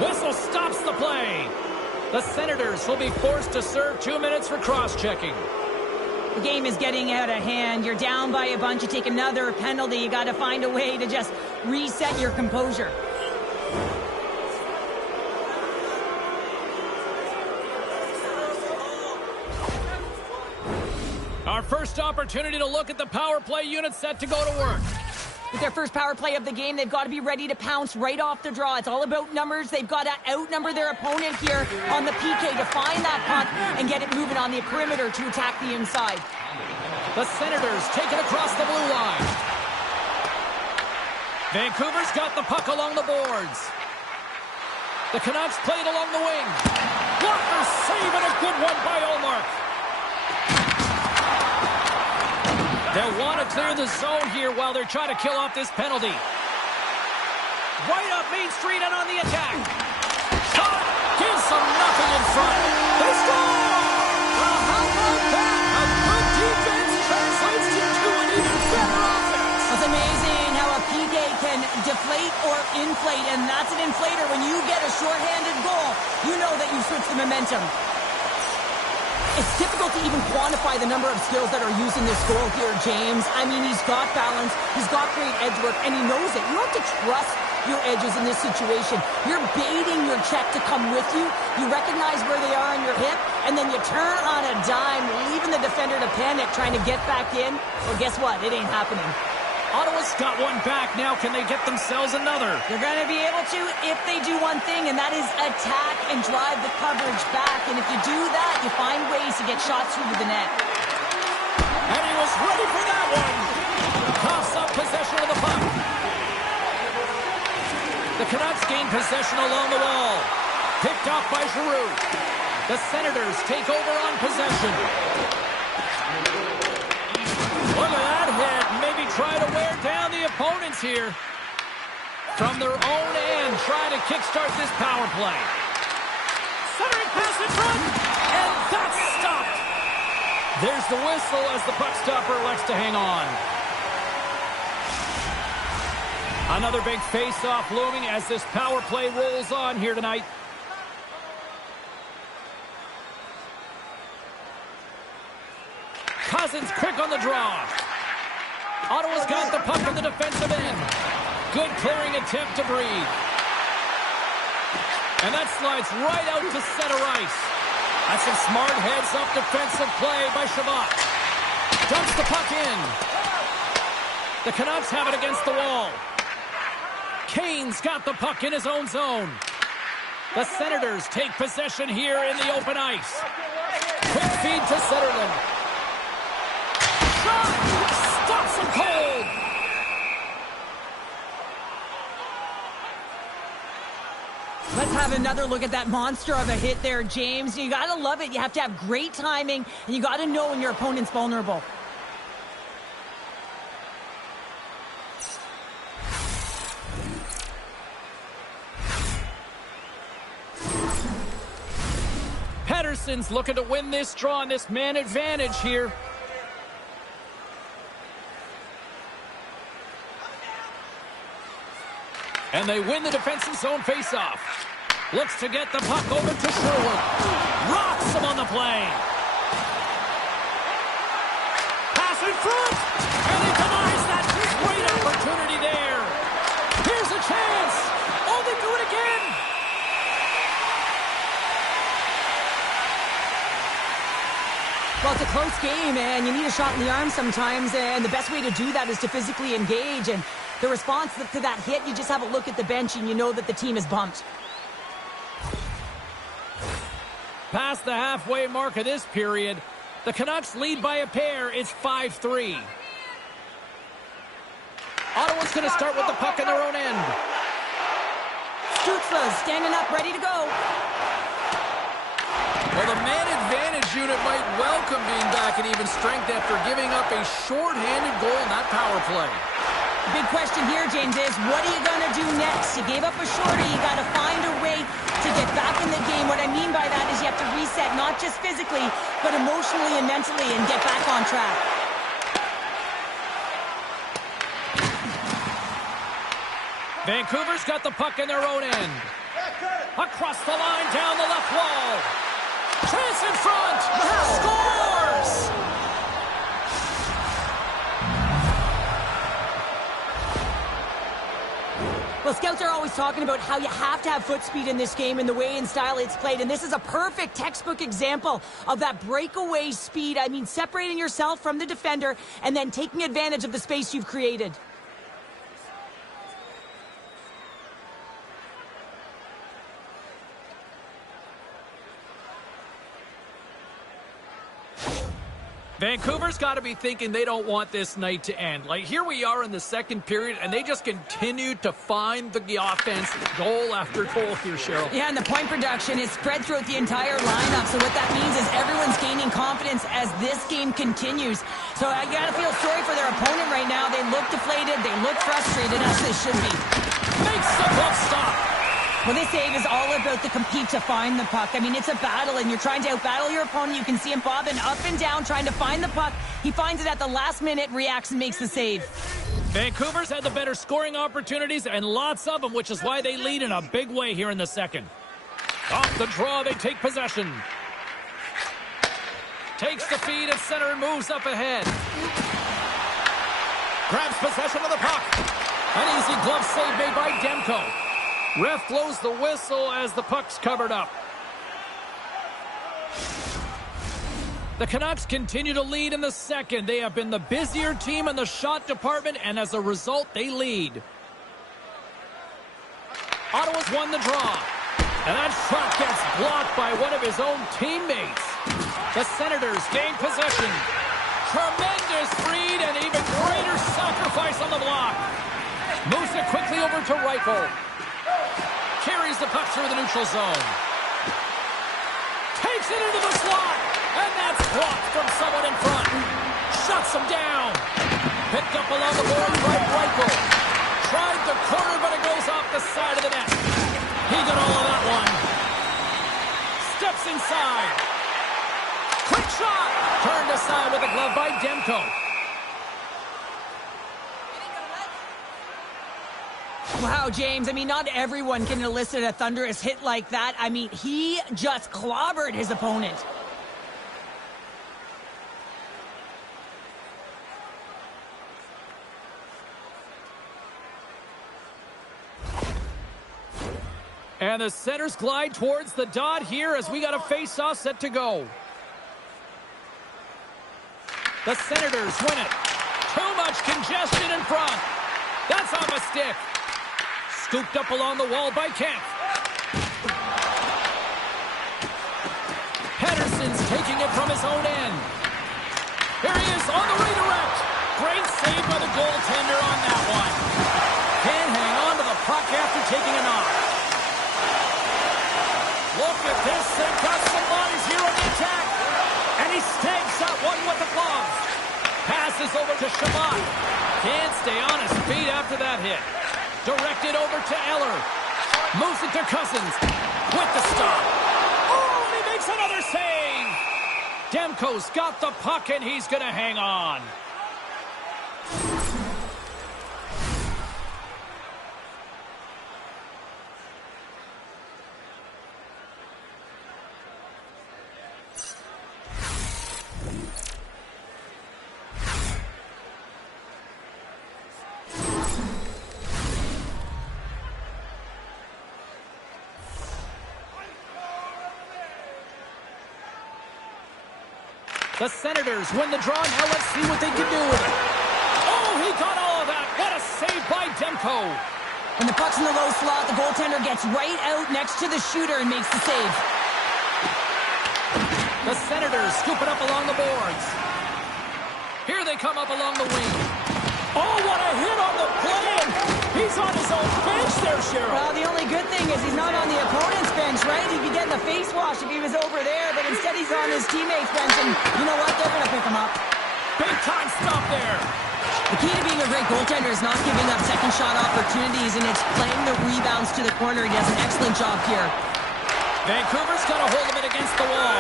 Whistle stops the play. The Senators will be forced to serve 2 minutes for cross-checking. The game is getting out of hand. You're down by a bunch. You take another penalty. You got to find a way to just reset your composure. Our first opportunity to look at the power play unit set to go to work. With their first power play of the game, they've got to be ready to pounce right off the draw. It's all about numbers. They've got to outnumber their opponent here on the PK to find that puck and get it moving on the perimeter to attack the inside. The Senators take it across the blue line. Vancouver's got the puck along the boards. The Canucks play it along the wing. Walker save and a good one by Ullmark. They'll want to clear the zone here while they're trying to kill off this penalty. Right up Main Street and on the attack. Shot gives them nothing in front. They score! Well, how about that? A good defense translates into an even better offense. It's amazing how a PK can deflate or inflate, and that's an inflator. When you get a shorthanded goal, you know that you've switched the momentum. It's difficult to even quantify the number of skills that are used in this goal here, James. I mean, he's got balance, he's got great edge work, and he knows it. You have to trust your edges in this situation. You're baiting your check to come with you. You recognize where they are on your hip, and then you turn on a dime, leaving the defender to panic, trying to get back in. Well, guess what? It ain't happening. Ottawa's got one back now. Can they get themselves another? They're going to be able to if they do one thing, and that is attack and drive the coverage back. And if you do that, you find ways to get shots through to the net. And he was ready for that one. Coughs up possession of the puck. The Canucks gain possession along the wall. Picked off by Giroux. The Senators take over on possession. Look at that hit. Maybe try to wear down the opponents here. From their own end, trying to kickstart this power play. Centering pass in front. And that's stopped. There's the whistle as the puck stopper elects to hang on. Another big face-off looming as this power play rolls on here tonight. Cousins quick on the draw. Ottawa's got the puck in the defensive end. Good clearing attempt to breathe. And that slides right out to center ice. That's some smart heads-up defensive play by Shabbat. Dumps the puck in. The Canucks have it against the wall. Kane's got the puck in his own zone. The Senators take possession here in the open ice. Quick feed to Zetterlund. Shot! Stops him cold! Let's have another look at that monster of a hit there, James. You got to love it. You have to have great timing, and you got to know when your opponent's vulnerable. Pettersson's looking to win this draw on this man advantage here. And they win the defensive zone faceoff. Looks to get the puck over to Sherwood. Rocks him on the play. Pass in front. And he denies that. Great opportunity there. Here's a chance. Oh, they do it again. Well, it's a close game, and you need a shot in the arm sometimes, and the best way to do that is to physically engage. And the response to that hit, you just have a look at the bench, and you know that the team is bumped. Past the halfway mark of this period, the Canucks lead by a pair. It's 5-3. Ottawa's going to start with the puck in their own end. Stützle standing up, ready to go. Well, the man advantage unit might welcome being back at even strength after giving up a short-handed goal in that power play. The big question here, James, is what are you going to do next? You gave up a shorty. You got to find a way to get back in the game. What I mean by that is you have to reset, not just physically, but emotionally and mentally, and get back on track. Vancouver's got the puck in their own end. Across the line, down the left wall. Chance in front. Scores! Well, scouts are always talking about how you have to have foot speed in this game and the way and style it's played. And this is a perfect textbook example of that breakaway speed. I mean, separating yourself from the defender and then taking advantage of the space you've created. Vancouver's got to be thinking they don't want this night to end. Like, here we are in the second period, and they just continue to find the offense goal after goal here, Cheryl. Yeah, and the point production is spread throughout the entire lineup. So what that means is everyone's gaining confidence as this game continues. So I got to feel sorry for their opponent right now. They look deflated. They look frustrated, as they should be. Makes the puck stop. Well, this save is all about the compete to find the puck. I mean, it's a battle, and you're trying to outbattle your opponent. You can see him bobbing up and down, trying to find the puck. He finds it at the last minute, reacts, and makes the save. Vancouver's had the better scoring opportunities, and lots of them, which is why they lead in a big way here in the second. Off the draw, they take possession. Takes the feed at center and moves up ahead. Grabs possession of the puck. An easy glove save made by Demko. Ref blows the whistle as the puck's covered up. The Canucks continue to lead in the second. They have been the busier team in the shot department, and as a result, they lead. Ottawa's won the draw. And that shot gets blocked by one of his own teammates. The Senators gain possession. Tremendous read and even greater sacrifice on the block. Moves it quickly over to Reichel. Carries the puck through the neutral zone. Takes it into the slot. And that's blocked from someone in front. Shuts him down. Picked up along the boards by Reichel. Tried the corner, but it goes off the side of the net. He got all of that one. Steps inside. Quick shot. Turned aside with a glove by Demko. Wow, James. I mean, not everyone can elicit a thunderous hit like that. I mean, he just clobbered his opponent. And the Senators glide towards the dot here as we got a face-off set to go. The Senators win it. Too much congestion in front. That's off a stick. Scooped up along the wall by Kemp. Pedersen's taking it from his own end. Here he is on the redirect. Great save by the goaltender on that one. Can't hang on to the puck after taking a knock. Look at this. They've got some bodies here on the attack. And he snags that one with the glove. Passes over to Shabbat. Can't stay on his feet after that hit. Directed over to Eller. Moves it to Cousins. With the stop. Oh, and he makes another save. Demko's got the puck, and he's going to hang on. The Senators win the draw. Now let's see what they can do with it. Oh, he got all of that. What a save by Demko. When the puck's in the low slot, the goaltender gets right out next to the shooter and makes the save. The Senators scoop it up along the boards. Here they come up along the wing. Oh, what a hit on the play. He's on his own bench there, Cheryl. Well, the only good thing is he's not on the opponent's bench, right? He'd be getting a face wash if he was over there, but instead he's on his teammate's bench, and you know what? They're going to pick him up. Big time stop there. The key to being a great goaltender is not giving up second shot opportunities, and it's playing the rebounds to the corner. He does an excellent job here. Vancouver's got a hold of it against the wall.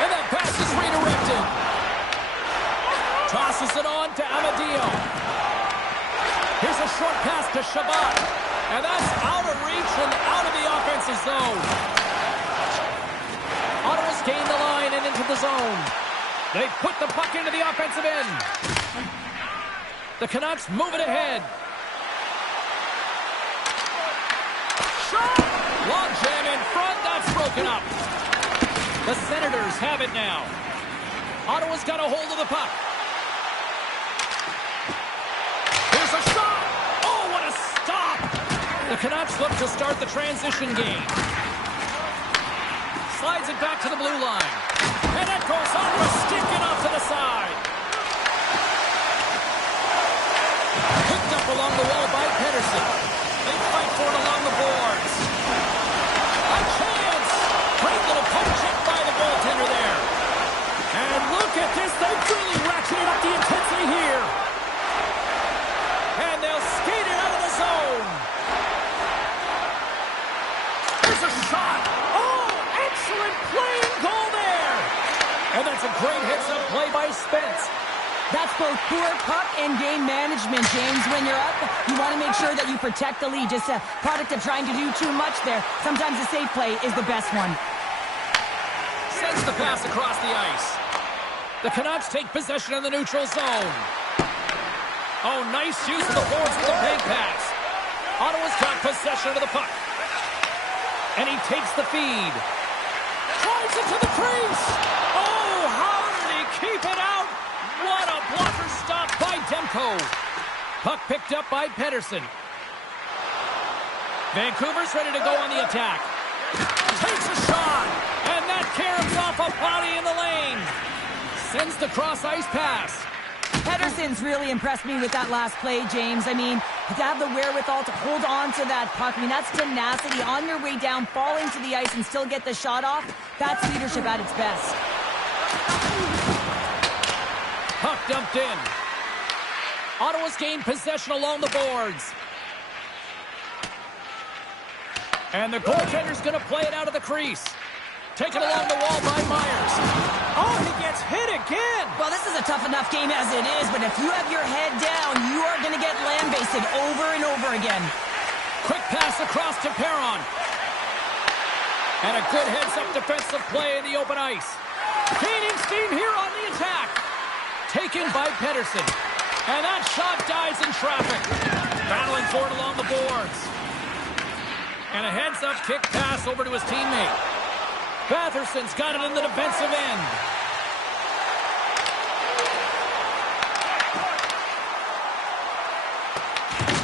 And that pass is redirected. Tosses it on to Amadio. Here's a short pass to Shabbat. And that's out of reach and out of the offensive zone. Ottawa's gained the line and into the zone. They put the puck into the offensive end. The Canucks move it ahead. Shot! Long jam in front. That's broken up. The Senators have it now. Ottawa's got a hold of the puck. Here's a shot. Oh, what a stop. The Canucks look to start the transition game. Slides it back to the blue line. And it goes off a stick and off to the side. Picked up along the wall by Pedersen. They fight for it along the boards. A chance. Great little poke check by the goaltender there. And look at this. They've really ratcheted up the intensity here. And they'll skate it out of the zone. There's a shot. Oh, excellent playing goal there. And that's a great heads-up play by Spence. That's both poor puck and game management, James. When you're up, you want to make sure that you protect the lead. Just a product of trying to do too much there. Sometimes a safe play is the best one. Sends the pass across the ice. The Canucks take possession in the neutral zone. Oh, nice use of the boards with the bank pass. Ottawa's got possession of the puck. And he takes the feed. Drives it to the crease. Oh, how did he keep it out? What a blocker stop by Demko. Puck picked up by Pettersson. Vancouver's ready to go on the attack. Takes a shot. And that caroms off a body in the lane. Sends the cross-ice pass. Pettersson's really impressed me with that last play, James. I mean, to have the wherewithal to hold on to that puck, I mean, that's tenacity on your way down, falling to the ice and still get the shot off. That's leadership at its best. Puck dumped in. Ottawa's gained possession along the boards. And the goaltender's going to play it out of the crease. Taken along the wall by Myers. Oh, he gets hit again. Well, this is a tough enough game as it is, but if you have your head down, you are going to get lambasted over and over again. Quick pass across to Perron. And a good heads-up defensive play in the open ice. Gaining steam here on the attack. Taken by Pettersson. And that shot dies in traffic. Battling for it along the boards. And a heads-up kick pass over to his teammate. Batherson's got it in the defensive end.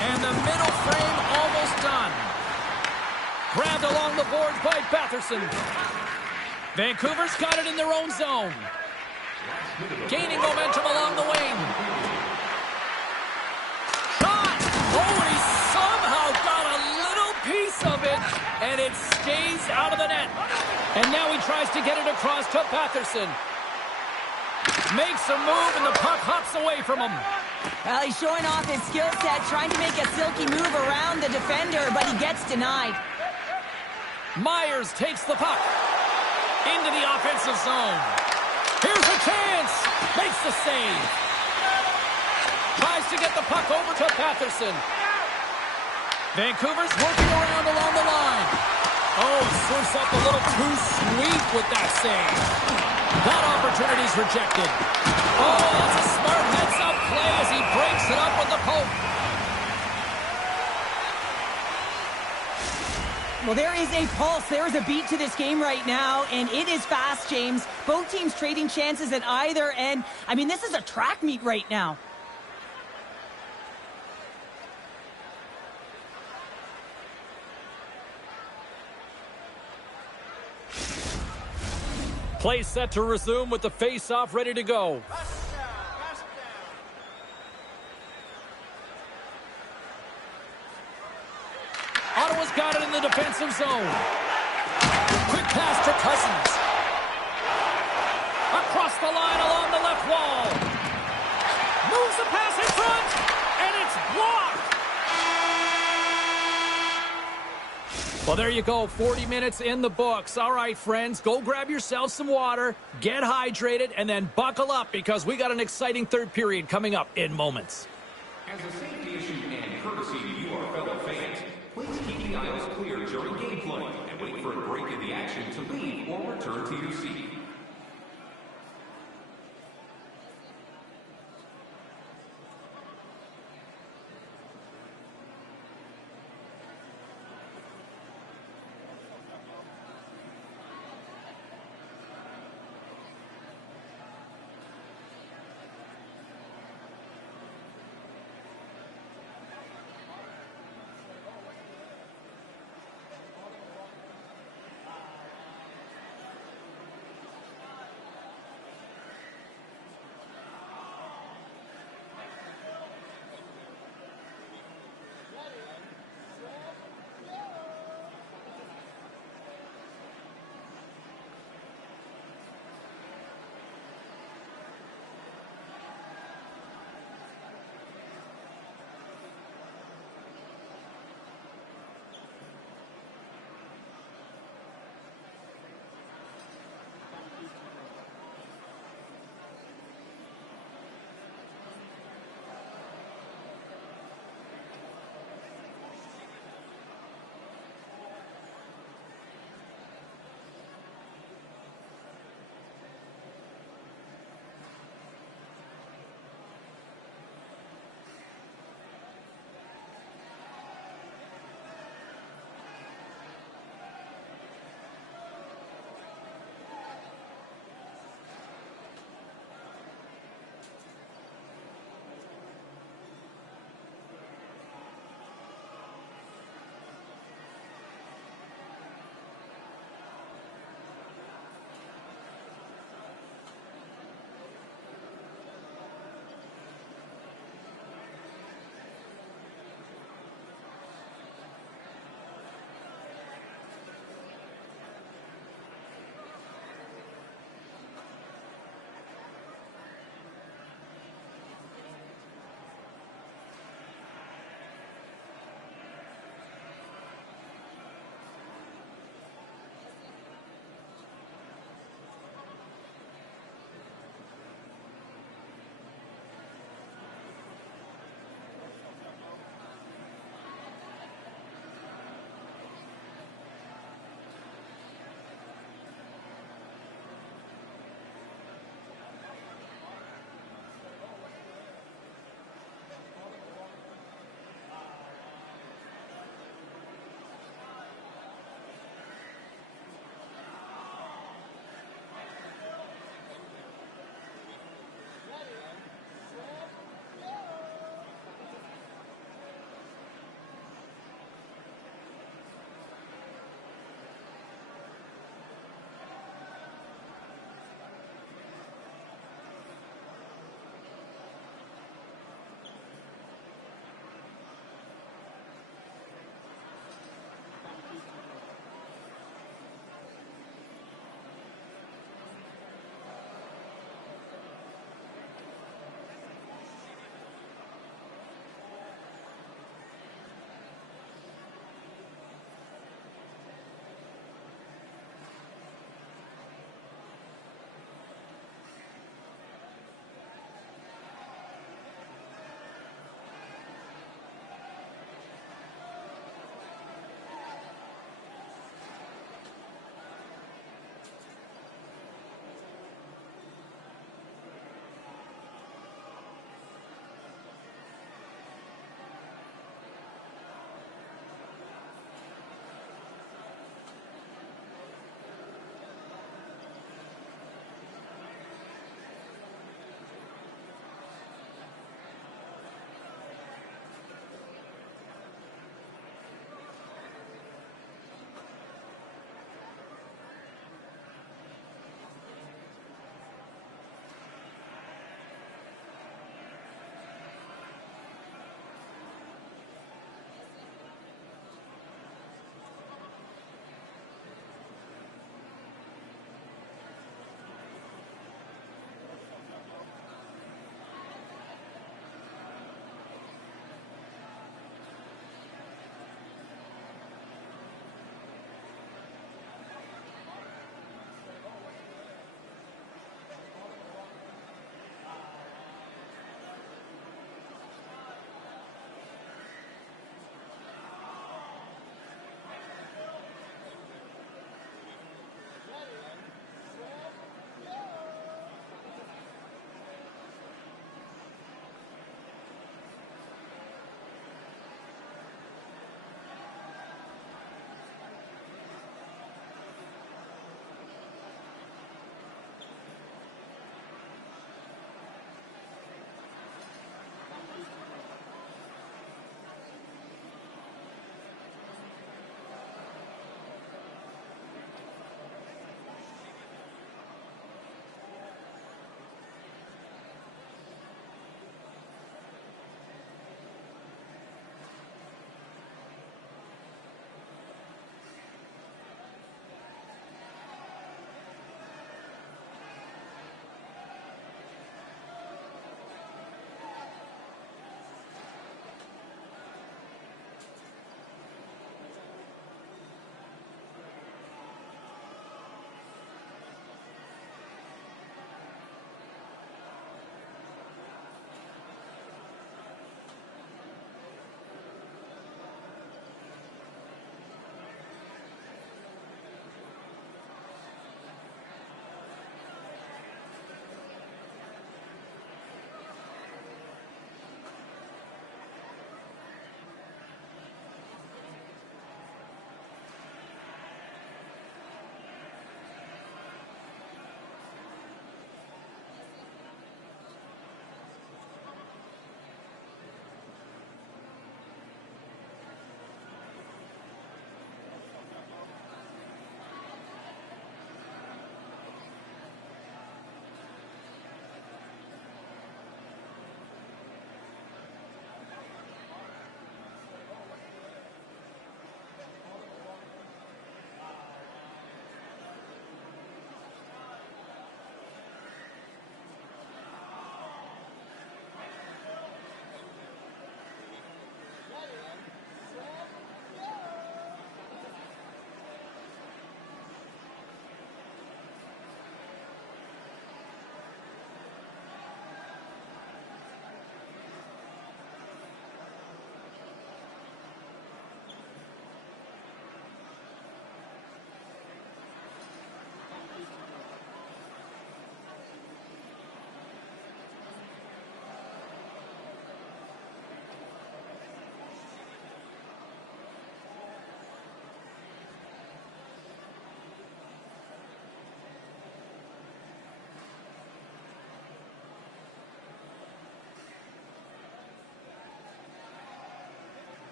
And the middle frame almost done. Grabbed along the boards by Batherson. Vancouver's got it in their own zone. Gaining momentum along the wing. Shot! Oh, and he somehow got a little piece of it, and it stays out of the net. And now he tries to get it across to Batherson. Makes a move, and the puck hops away from him. Well, he's showing off his skill set, trying to make a silky move around the defender, but he gets denied. Myers takes the puck into the offensive zone. Here's a chance. Makes the save. Tries to get the puck over to Batherson. Vancouver's working around along the line. Oh, surfs up a little too sweet with that save. That opportunity's rejected. Oh, that's a smart heads-up play as he breaks it up with the poke. Well, there is a pulse. There is a beat to this game right now, and it is fast, James. Both teams trading chances at either end. I mean, this is a track meet right now. Play set to resume with the face-off ready to go. Ottawa's got it in the defensive zone. Quick pass to Cousins. Across the line along the left wall. Moves the pass in front, and it's blocked. Well, there you go. 40 minutes in the books. All right, friends, go grab yourself some water, get hydrated, and then buckle up because we got an exciting third period coming up in moments. As a safety issue and courtesy to you, our fellow fans, please keep the aisles clear during gameplay and wait for a break in the action to leave or return to your seat.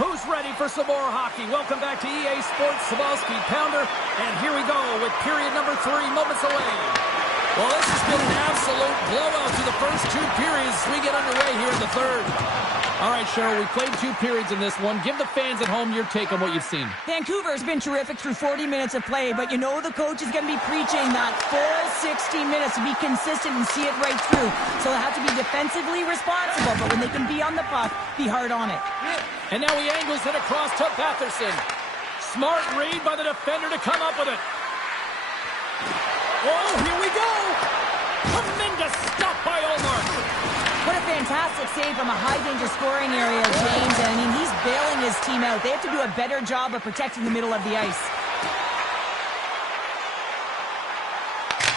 Who's ready for some more hockey? Welcome back to EA Sports Sabalski Pounder. And here we go with period number 3, moments away. Well, this has been an absolute blowout to the first 2 periods as we get underway here in the third. All right, Cheryl, we played 2 periods in this one. Give the fans at home your take on what you've seen. Vancouver's been terrific through 40 minutes of play, but you know the coach is going to be preaching that full 60 minutes to be consistent and see it right through. So they have to be defensively responsible, but when they can be on the puck, be hard on it. And now he angles it across to Patterson. Smart read by the defender to come up with it. Oh, here we go! Tremendous stop by Omar. What a fantastic save from a high-danger scoring area, James. And, I mean, he's bailing his team out. They have to do a better job of protecting the middle of the ice.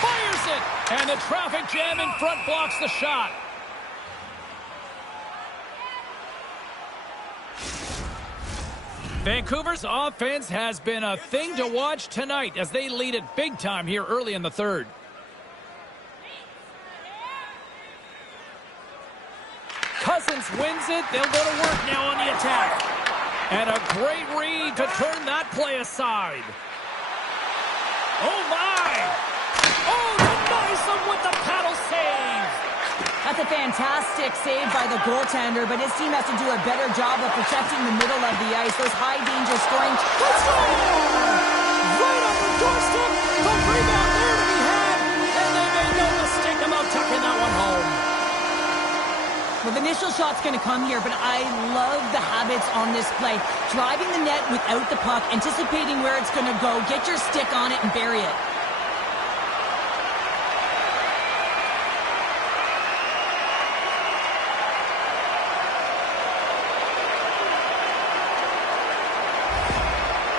Fires it! And the traffic jam in front blocks the shot. Vancouver's offense has been a thing to watch tonight as they lead it big time here early in the third. Cousins wins it. They'll go to work now on the attack. And a great read to turn that play aside. Oh, my! Oh, denies them with the paddle save. That's a fantastic save by the goaltender, but his team has to do a better job of protecting the middle of the ice. Those high-danger scoring... Let's go! Right on the doorstep. The rebound there to be had. And they made no mistake about tucking that one home. Well, the initial shot's going to come here, but I love the habits on this play. Driving the net without the puck, anticipating where it's going to go, get your stick on it and bury it.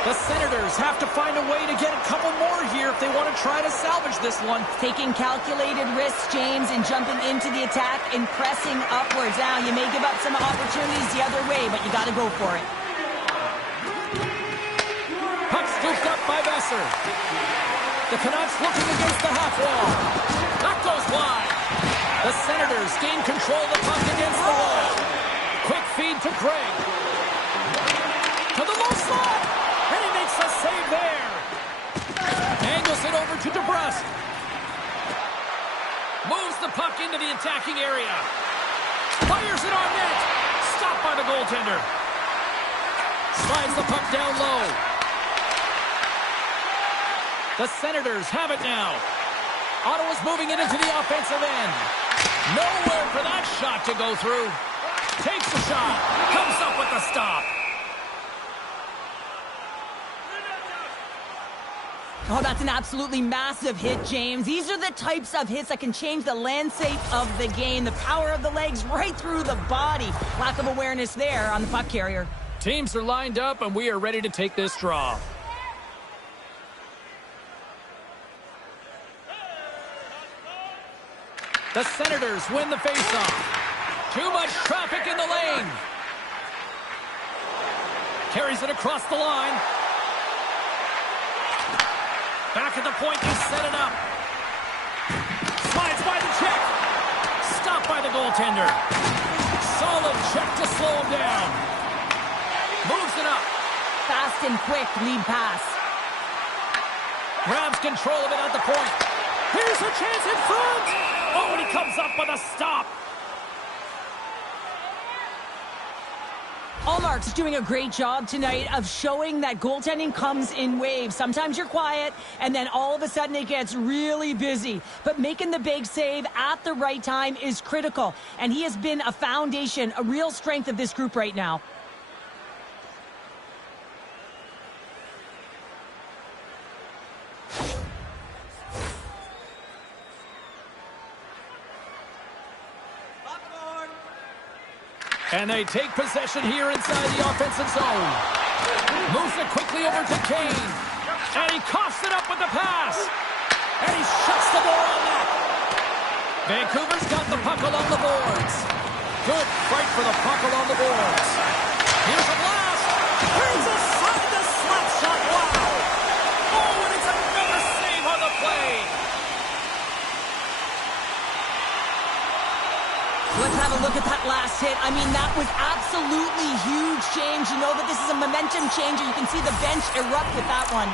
The Senators have to find a way to get a couple more here if they want to try to salvage this one. Taking calculated risks, James, and jumping into the attack and pressing upwards. Now, you may give up some opportunities the other way, but you got to go for it. Puck scooped up by Besser. The Canucks looking against the half wall. That goes wide. The Senators gain control of the puck against the wall. Quick feed to Craig. To the low slot. And he makes a save there. Angles it over to DeBrusque. Moves the puck into the attacking area. Fires it on net. Stopped by the goaltender. Slides the puck down low. The Senators have it now. Ottawa's moving it into the offensive end. Nowhere for that shot to go through. Takes the shot. Comes up with the stop. Oh, that's an absolutely massive hit, James. These are the types of hits that can change the landscape of the game. The power of the legs right through the body. Lack of awareness there on the puck carrier. Teams are lined up, and we are ready to take this draw. The Senators win the faceoff. Too much traffic in the lane. Carries it across the line. Back at the point, they set it up. Slides by the check. Stopped by the goaltender. Solid check to slow him down. Moves it up. Fast and quick lead pass. Grabs control of it at the point. Here's a chance in front. Oh, and he comes up with a stop. Allmark's doing a great job tonight of showing that goaltending comes in waves. Sometimes you're quiet, and then all of a sudden it gets really busy. But making the big save at the right time is critical. And he has been a foundation, a real strength of this group right now. And they take possession here inside the offensive zone. Moves it quickly over to Kane. And he coughs it up with the pass. And he shuts the door on that. Vancouver's got the puck along the boards. Good fight for the puck along the boards. Here's a blast. Here's a side to slap shot. Wow. Oh, and it's another save on the play. Let's have a a look at that last hit. I mean, that was absolutely huge, James. You know that this is a momentum changer. You can see the bench erupt with that one.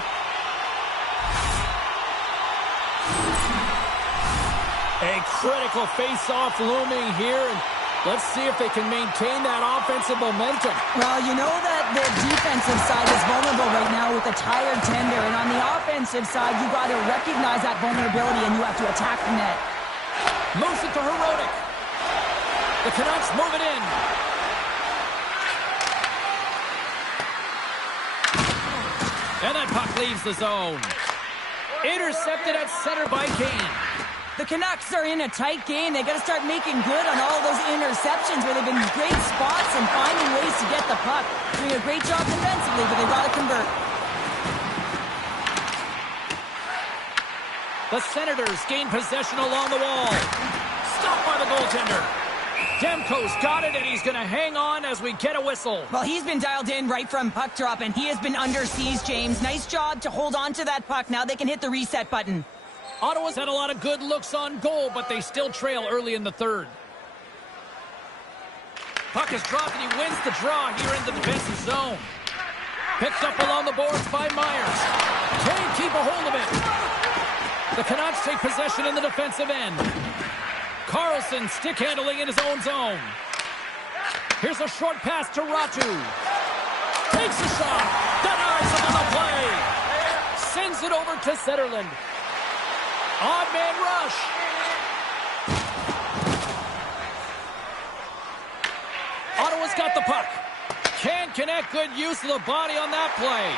A critical face-off looming here, and let's see if they can maintain that offensive momentum. Well, you know that the defensive side is vulnerable right now with a tired tender, and on the offensive side, you got to recognize that vulnerability, and you have to attack the net. Moves it to Herodic. The Canucks move it in. And that puck leaves the zone. Intercepted at center by Kane. The Canucks are in a tight game. They got to start making good on all those interceptions where they've been great spots and finding ways to get the puck. Doing a great job defensively, but they've got to convert. The Senators gain possession along the wall. Stopped by the goaltender. Demko's got it, and he's going to hang on as we get a whistle. Well, he's been dialed in right from puck drop, and he has been under siege, James. Nice job to hold on to that puck. Now they can hit the reset button. Ottawa's had a lot of good looks on goal, but they still trail early in the third. Puck is dropped, and he wins the draw here in the defensive zone. Picked up along the boards by Myers. Can't keep a hold of it. The Canucks take possession in the defensive end. Carlson stick handling in his own zone. Here's a short pass to Ratu. Takes a shot. Denies him on the play. Sends it over to Zetterlund. Odd man rush. Ottawa's got the puck. Can't connect. Good use of the body on that play.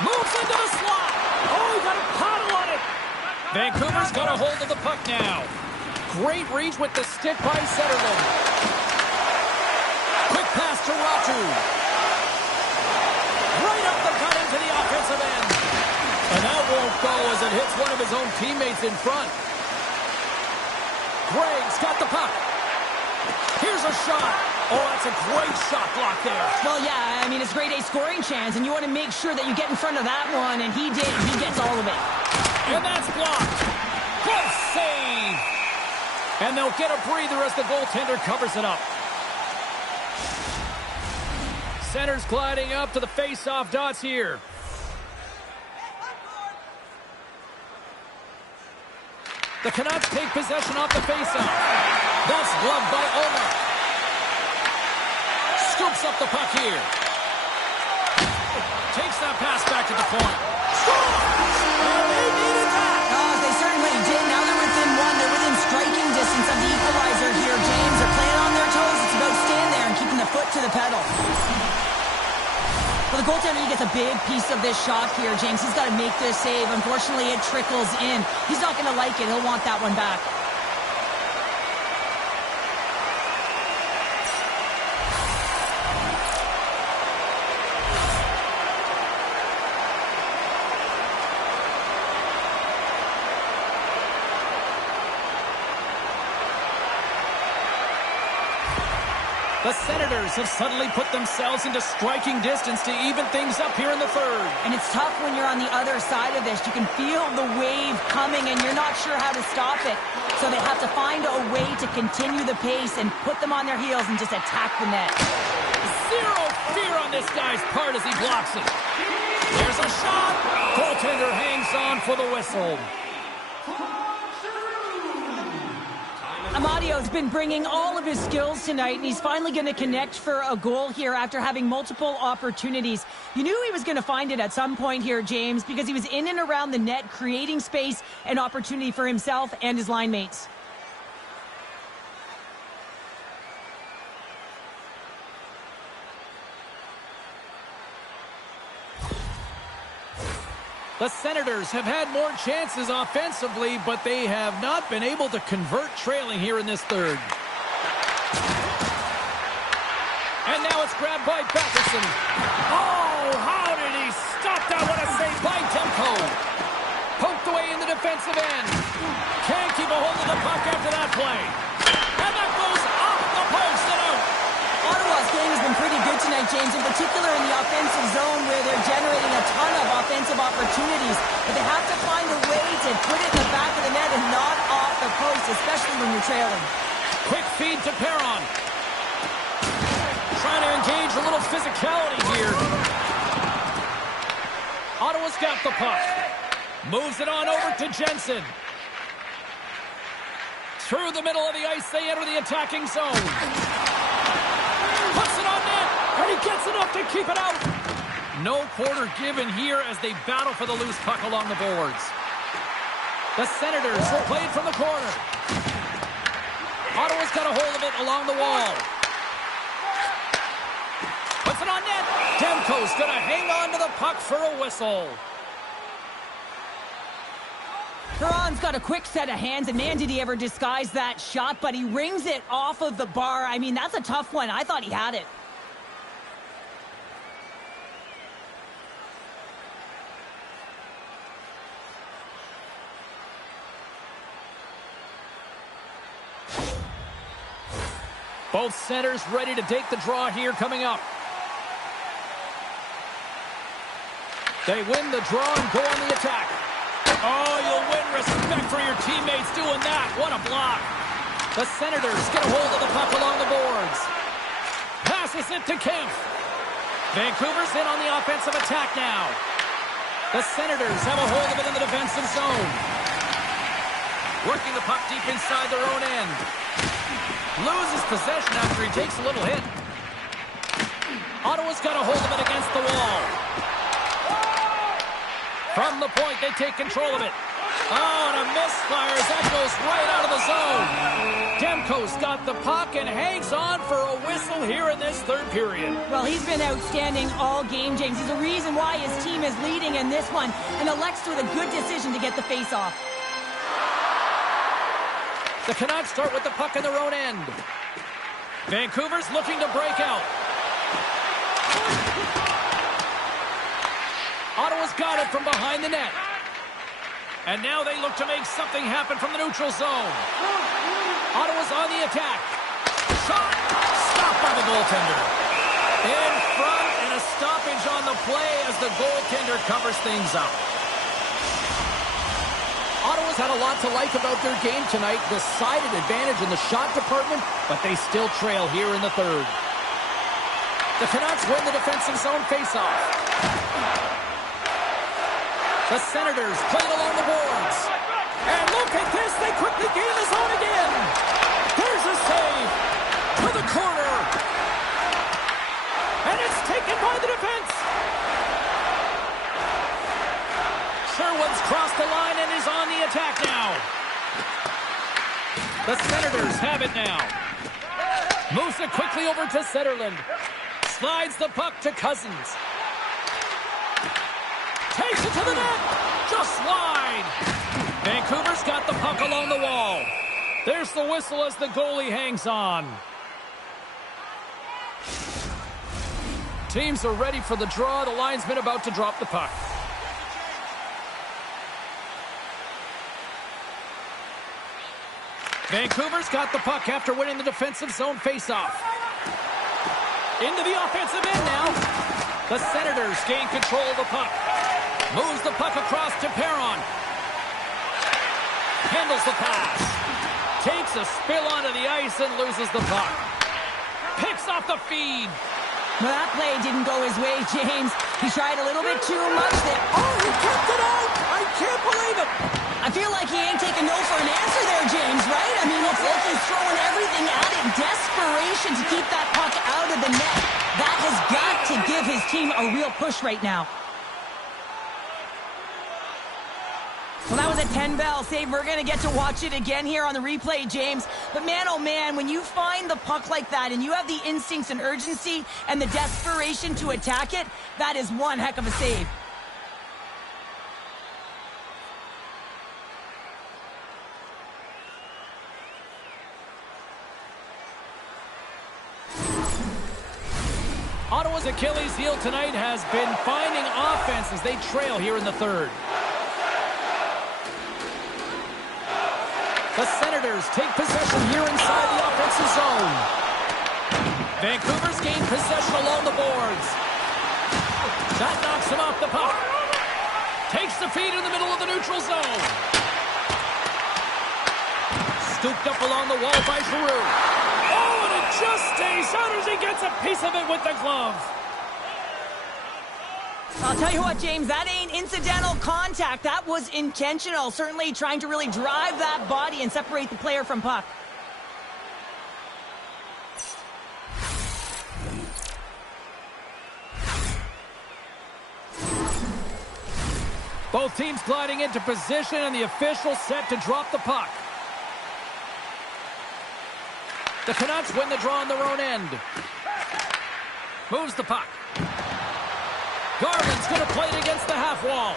Moves into the slot. Oh, he got a paddle on it. Vancouver's got a hold of the puck now. Great reach with the stick by Zetterlund. Quick pass to Ratu. Right up the gut into the offensive end. And that won't go as it hits one of his own teammates in front. Gregg's got the puck. Here's a shot. Oh, that's a great shot block there. Well, yeah, I mean, it's grade A scoring chance, and you want to make sure that you get in front of that one, and he did. He gets all of it. And that's blocked. Good save. And they'll get a breather as the goaltender covers it up. Center's gliding up to the face-off dots here. The Canucks take possession off the face-off. That's gloved by Omar. Scoops up the puck here. Takes that pass back to the point. Scores! They needed that! Oh, they certainly did. Now they're within one. They're within striking distance of the equalizer here, James. They're playing on their toes. It's about staying there and keeping the foot to the pedal. Well, the goaltender, he gets a big piece of this shot here, James. He's got to make this save. Unfortunately, it trickles in. He's not going to like it. He'll want that one back. The Senators have suddenly put themselves into striking distance to even things up here in the third. And it's tough when you're on the other side of this. You can feel the wave coming, and you're not sure how to stop it. So they have to find a way to continue the pace and put them on their heels and just attack the net. Zero fear on this guy's part as he blocks it. There's a shot. Goaltender hangs on for the whistle. Amadio's been bringing all of his skills tonight, and he's finally going to connect for a goal here after having multiple opportunities. You knew he was going to find it at some point here, James, because he was in and around the net, creating space and opportunity for himself and his line mates. The Senators have had more chances offensively, but they have not been able to convert trailing here in this third. And now it's grabbed by Batherson. Oh, how did he stop that? What a save by Demko. Poked away in the defensive end. Can't keep a hold of the puck after that play. And that goes off the post and out. Ottawa's game has been pretty good tonight, James, in particular in the offensive zone where they're generating a ton of offensive opportunities. But they have to find a way to put it in the back of the net and not off the post, especially when you're trailing. Quick feed to Perron. Trying to engage a little physicality here. Ottawa's got the puck. Moves it on over to Jensen. Through the middle of the ice, they enter the attacking zone. Puts it on net, and he gets enough to keep it out. No quarter given here as they battle for the loose puck along the boards. The Senators will play it from the corner. Ottawa's got a hold of it along the wall. Puts it on net. Demko's going to hang on to the puck for a whistle. Perron's got a quick set of hands, and man, did he ever disguise that shot, but he rings it off of the bar. I mean, that's a tough one. I thought he had it. Both centers ready to take the draw here coming up. They win the draw and go on the attack. Oh, you'll win respect for your teammates doing that. What a block. The Senators get a hold of the puck along the boards. Passes it to Kemp. Vancouver's in on the offensive attack now. The Senators have a hold of it in the defensive zone. Working the puck deep inside their own end. Loses possession after he takes a little hit. Ottawa's got a hold of it against the wall. From the point, they take control of it. Oh, and a misfire as that goes right out of the zone. Demko's got the puck and hangs on for a whistle here in this third period. Well, he's been outstanding all game, James. He's the reason why his team is leading in this one, and elects with a good decision to get the face-off. The Canucks start with the puck in their own end. Vancouver's looking to break out. Ottawa's got it from behind the net. And now they look to make something happen from the neutral zone. Ottawa's on the attack. Shot! Stopped by the goaltender. In front, and a stoppage on the play as the goaltender covers things up. Ottawa's had a lot to like about their game tonight. Decided advantage in the shot department, but they still trail here in the third. The Canucks win the defensive zone faceoff. The Senators play it along the boards. And look at this, they quickly gain the zone again. There's a save to the corner. And it's taken by the defense. Sherwood's crossed the line and is on the attack now. The Senators have it now. Moves it quickly over to Zetterlund. Slides the puck to Cousins. Takes it to the net. Just wide. Vancouver's got the puck along the wall. There's the whistle as the goalie hangs on. Teams are ready for the draw. The linesman about to drop the puck. Vancouver's got the puck after winning the defensive zone faceoff. Into the offensive end now. The Senators gain control of the puck. Moves the puck across to Perron. Handles the pass. Takes a spill onto the ice and loses the puck. Picks off the feed. Well, that play didn't go his way, James. He tried a little bit too much there. Oh, he kept it out! I can't believe it! I feel like he ain't taking no for an answer there, James, right? I mean, it's like he's throwing everything at it. Desperation to keep that puck out of the net. That has got to give his team a real push right now. Well, that was a 10-bell save. We're going to get to watch it again here on the replay, James. But man, oh man, when you find the puck like that and you have the instincts and urgency and the desperation to attack it, that is one heck of a save. Ottawa's Achilles heel tonight has been finding offense as they trail here in the third. The Senators take possession here inside the offensive zone. Vancouver's gained possession along the boards. That knocks him off the puck. Takes the feed in the middle of the neutral zone. Scooped up along the wall by Giroux. Oh, and it just stays out as he gets a piece of it with the glove. I'll tell you what, James, that ain't incidental contact. That was intentional. Certainly trying to really drive that body and separate the player from puck. Both teams gliding into position, and the official set to drop the puck. The Canucks win the draw on their own end. Moves the puck. Garland's going to play it against the half wall.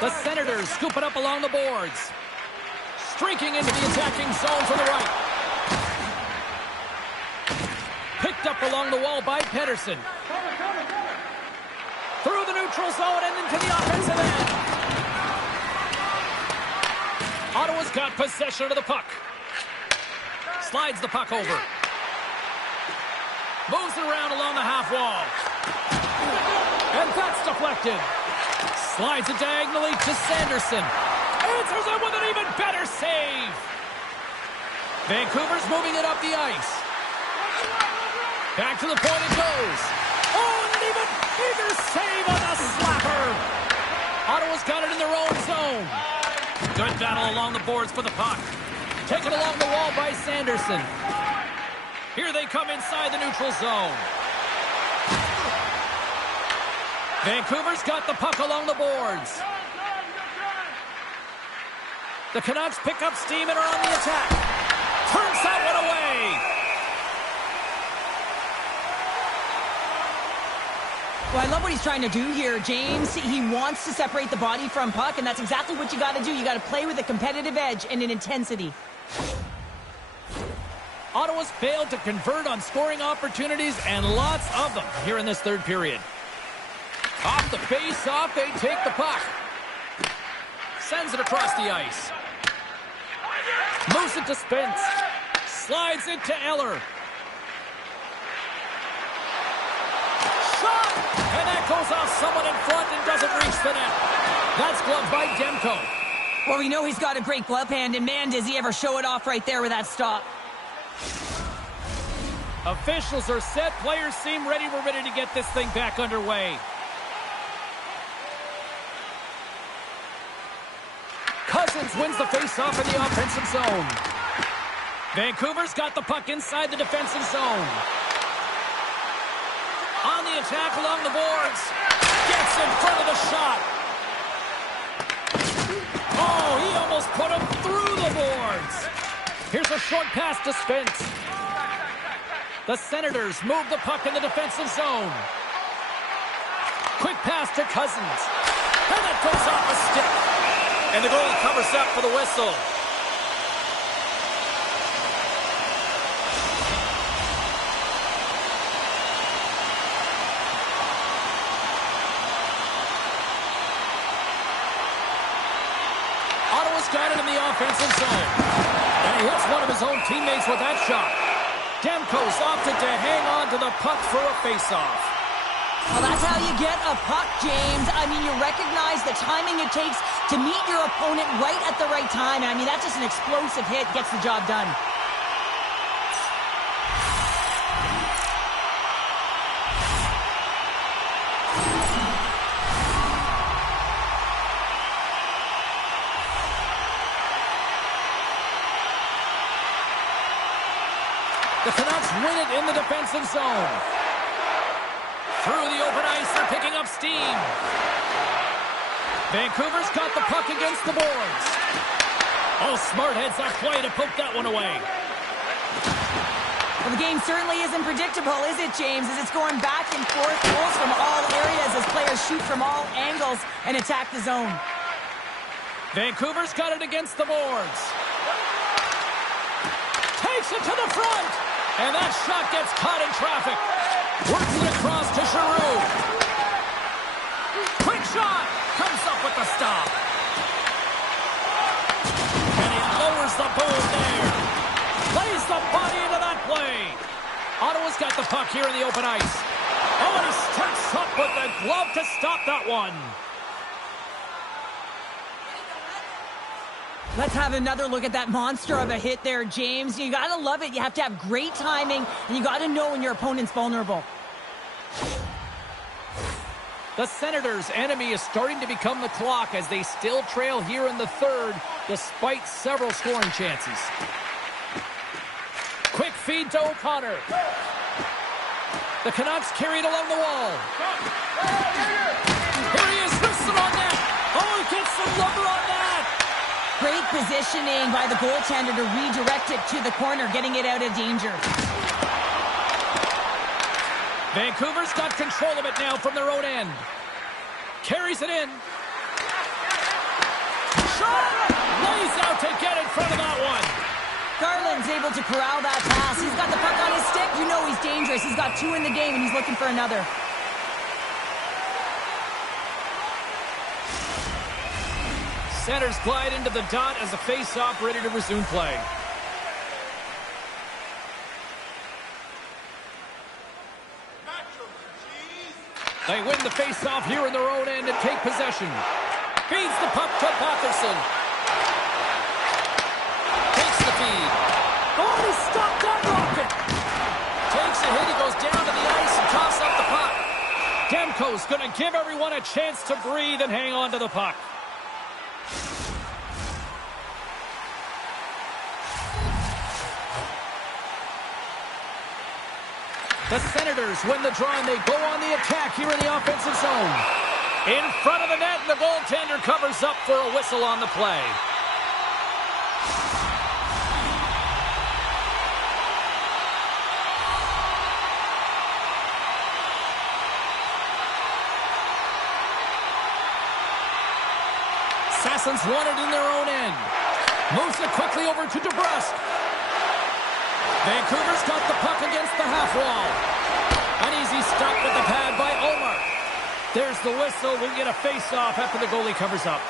The Senators scoop it up along the boards. Streaking into the attacking zone to the right. Picked up along the wall by Pedersen. Through the neutral zone and into the offensive end. Ottawa's got possession of the puck. Slides the puck over. Moves it around along the half wall. And that's deflected. Slides it diagonally to Sanderson. Answers it with an even better save. Vancouver's moving it up the ice. Back to the point it goes. Oh, and an even bigger save on the slapper. Ottawa's got it in their own zone. Good battle along the boards for the puck. Taken along the wall by Sanderson. Here they come inside the neutral zone. Vancouver's got the puck along the boards. The Canucks pick up steam and are on the attack. Turns that one away. Well, I love what he's trying to do here, James. He wants to separate the body from puck, and that's exactly what you got to do. You got to play with a competitive edge and an intensity. Ottawa's failed to convert on scoring opportunities, and lots of them here in this third period. Off the face-off, they take the puck. Sends it across the ice. Moves it to Spence. Slides it to Eller. Shot! And that goes off someone in front and doesn't reach the net. That's gloved by Demko. Well, we know he's got a great glove hand, and man, does he ever show it off right there with that stop. Officials are set. Players seem ready. We're ready to get this thing back underway. Cousins wins the face-off in the offensive zone. Vancouver's got the puck inside the defensive zone. On the attack along the boards. Gets in front of the shot. Oh, he almost put him through the boards. Here's a short pass to Spence. The Senators move the puck in the defensive zone. Quick pass to Cousins. And that goes off a stick. And the goalie covers up for the whistle. Ottawa's got it in the offensive zone. And he hits one of his own teammates with that shot. Demko's opted to hang on to the puck for a face-off. Well, that's how you get a puck, James. I mean, you recognize the timing it takes to meet your opponent right at the right time. I mean, that's just an explosive hit, gets the job done. The Canucks win it in the defensive zone. Through the open ice, they're picking up steam. Vancouver's got the puck against the boards. Oh, smart heads up play to poke that one away. Well, the game certainly isn't predictable, is it, James? As it's going back and forth, goals from all areas as players shoot from all angles and attack the zone. Vancouver's got it against the boards. Takes it to the front. And that shot gets caught in traffic. Works it across to Giroux. Quick shot. Comes up with the stop. And he lowers the boom there. Plays the body into that play. Ottawa's got the puck here in the open ice. Oh, and he starts up with the glove to stop that one. Let's have another look at that monster of a hit there, James. You got to love it. You have to have great timing, and you got to know when your opponent's vulnerable. The Senators' enemy is starting to become the clock as they still trail here in the third, despite several scoring chances. Quick feed to O'Connor. The Canucks carried along the wall. Here he is, wristed on that. Oh, he gets some lumber on that. Great positioning by the goaltender to redirect it to the corner, getting it out of danger. Vancouver's got control of it now from their own end. Carries it in. Shot! Lays out to get in front of that one. Garland's able to corral that pass. He's got the puck on his stick. You know he's dangerous. He's got 2 in the game, and he's looking for another. Centers glide into the dot as a face-off ready to resume play. They win the face-off here in their own end and take possession. Feeds the puck to Patterson. Takes the feed. Oh, he stopped that rocket. Takes a hit. He goes down to the ice and tosses up the puck. Demko's going to give everyone a chance to breathe and hang on to the puck. The Senators win the draw, and they go on the attack here in the offensive zone. In front of the net, and the goaltender covers up for a whistle on the play. Sassons won it in their own end. Moves it quickly over to DeBrusque. Vancouver's got the puck against the half wall. An easy stop with the pad by Omar. There's the whistle. We'll get a face-off after the goalie covers up.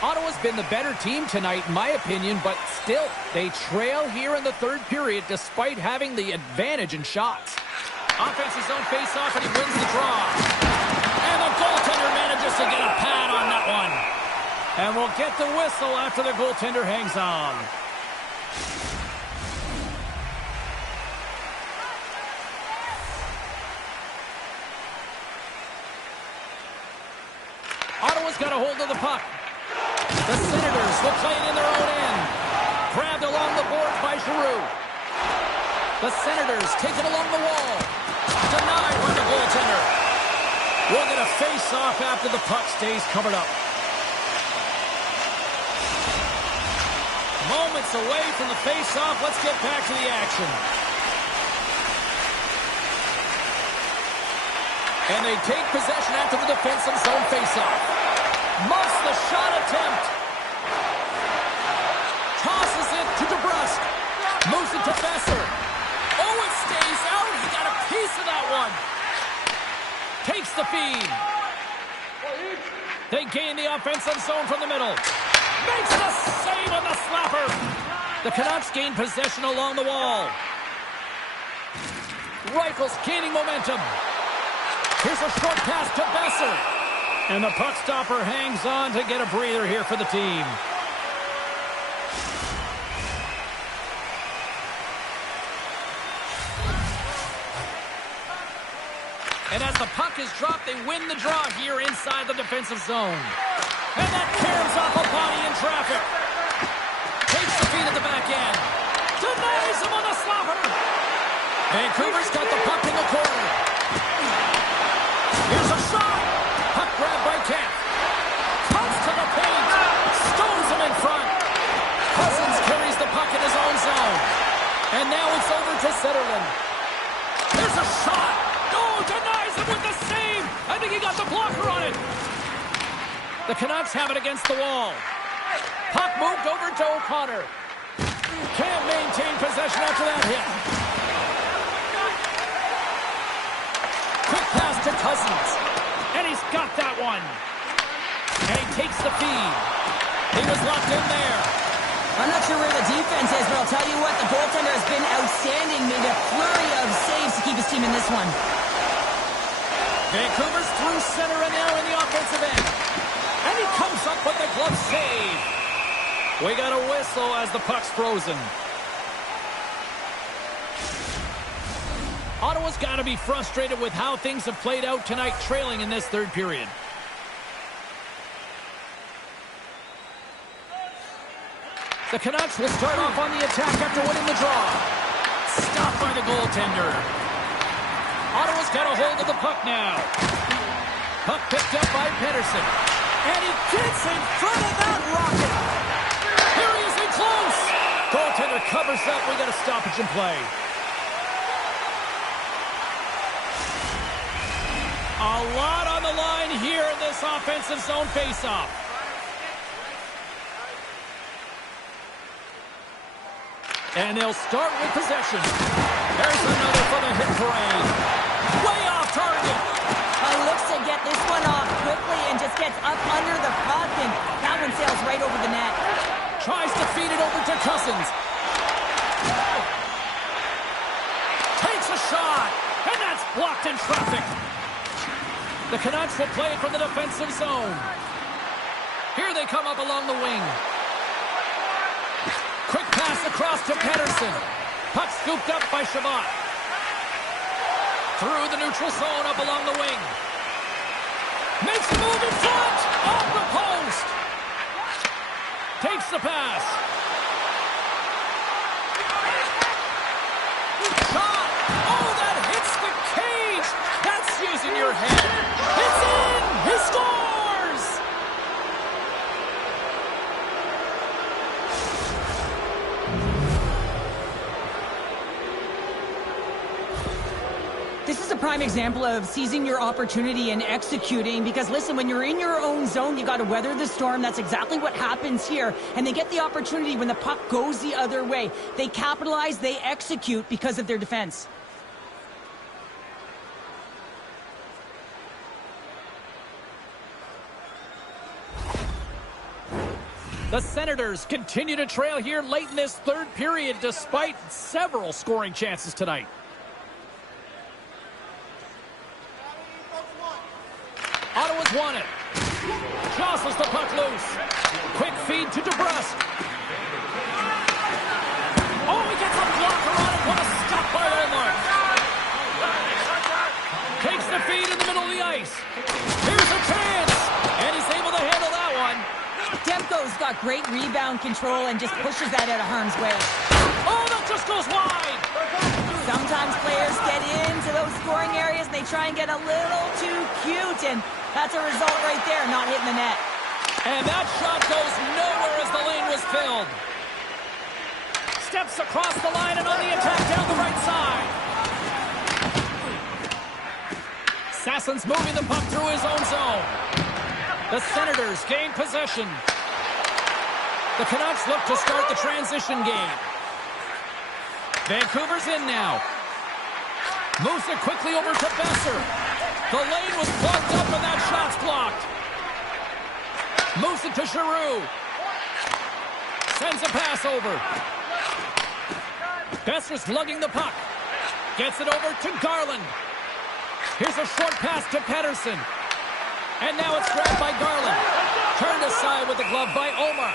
Ottawa's been the better team tonight, in my opinion, but still, they trail here in the third period despite having the advantage in shots. Offensive zone face-off, and he wins the draw. And the goaltender manages to get a pad on that one. And we'll get the whistle after the goaltender hangs on. Ottawa's got a hold of the puck. The Senators will play it in their own end. Grabbed along the boards by Giroux. The Senators take it along the wall. Denied by the goaltender. We'll get a face-off after the puck stays covered up. Moments away from the face-off. Let's get back to the action. And they take possession after the defensive zone face-off. Muffs the shot attempt. Tosses it to DeBrusque. Moves it to Besser. Oh, it stays out. He got a piece of that one. Takes the feed. They gain the offensive zone from the middle. Makes the save on the slapper. The Canucks gain possession along the wall. Reichel's gaining momentum. Here's a short pass to Besser. And the puck stopper hangs on to get a breather here for the team. And as the puck is dropped, they win the draw here inside the defensive zone. And that caroms off a body in traffic. Takes the feed at the back end. Denies him on the slapper. Vancouver's got the puck in the corner. Here's a shot. Puck grab by Kemp. Comes to the paint. Stones him in front. Cousins carries the puck in his own zone. And now it's over to Zetterlund. There's a shot. Oh, denies him with the save. I think he got the blocker on it. The Canucks have it against the wall. Puck moved over to O'Connor. Can't maintain possession after that hit. Quick pass to Cousins. And he's got that one. And he takes the feed. He was locked in there. I'm not sure where the defense is, but I'll tell you what, the goaltender has been outstanding. Made a flurry of saves to keep his team in this one. Vancouver's through center and now in the offensive end. And he comes up with the glove save. We got a whistle as the puck's frozen. Ottawa's got to be frustrated with how things have played out tonight, trailing in this third period. The Canucks will start off on the attack after winning the draw. Stopped by the goaltender. Ottawa's got a hold of the puck now. Puck picked up by Pedersen. And he gets in front of that rocket. Here he is in close. Goaltender covers up. We got a stoppage in play. A lot on the line here in this offensive zone faceoff. And they'll start with possession. There's another for the hit parade. Way off target. Looks to get this one off quickly and just gets up under the puck, and that one sails right over the net. Tries to feed it over to Cousins. Takes a shot, and that's blocked in traffic. The Canucks will play it from the defensive zone. Here they come up along the wing. Quick pass across to Pedersen. Puck scooped up by Shabbat. Through the neutral zone up along the wing. Makes a move in front. Off the post. Takes the pass. Shot. Oh, that hits the cage. That's using your head. It's in. He scores. This is a prime example of seizing your opportunity and executing, because listen, when you're in your own zone, you got to weather the storm. That's exactly what happens here. And they get the opportunity when the puck goes the other way. They capitalize, they execute because of their defense. The Senators continue to trail here late in this third period despite several scoring chances tonight. Ottawa's won it. Jostles the puck loose. Quick feed to DeBrusque. Oh, he gets a blocker on it. What a stop by Omar. Takes the feed in the middle of the ice. Here's a chance. And he's able to handle that one. Demko's got great rebound control and just pushes that out of harm's way. Oh, that just goes wide. Sometimes players get into those scoring areas and they try and get a little too cute, and that's a result right there, not hitting the net. And that shot goes nowhere as the lane was filled. Steps across the line and on the attack down the right side. Sassen's moving the puck through his own zone. The Senators gain possession. The Canucks look to start the transition game. Vancouver's in now. Moves it quickly over to Besser. The lane was plugged up and that shot's blocked. Moves it to Giroux. Sends a pass over. Besser's lugging the puck. Gets it over to Garland. Here's a short pass to Pedersen. And now it's grabbed by Garland. Turned aside with the glove by Omar.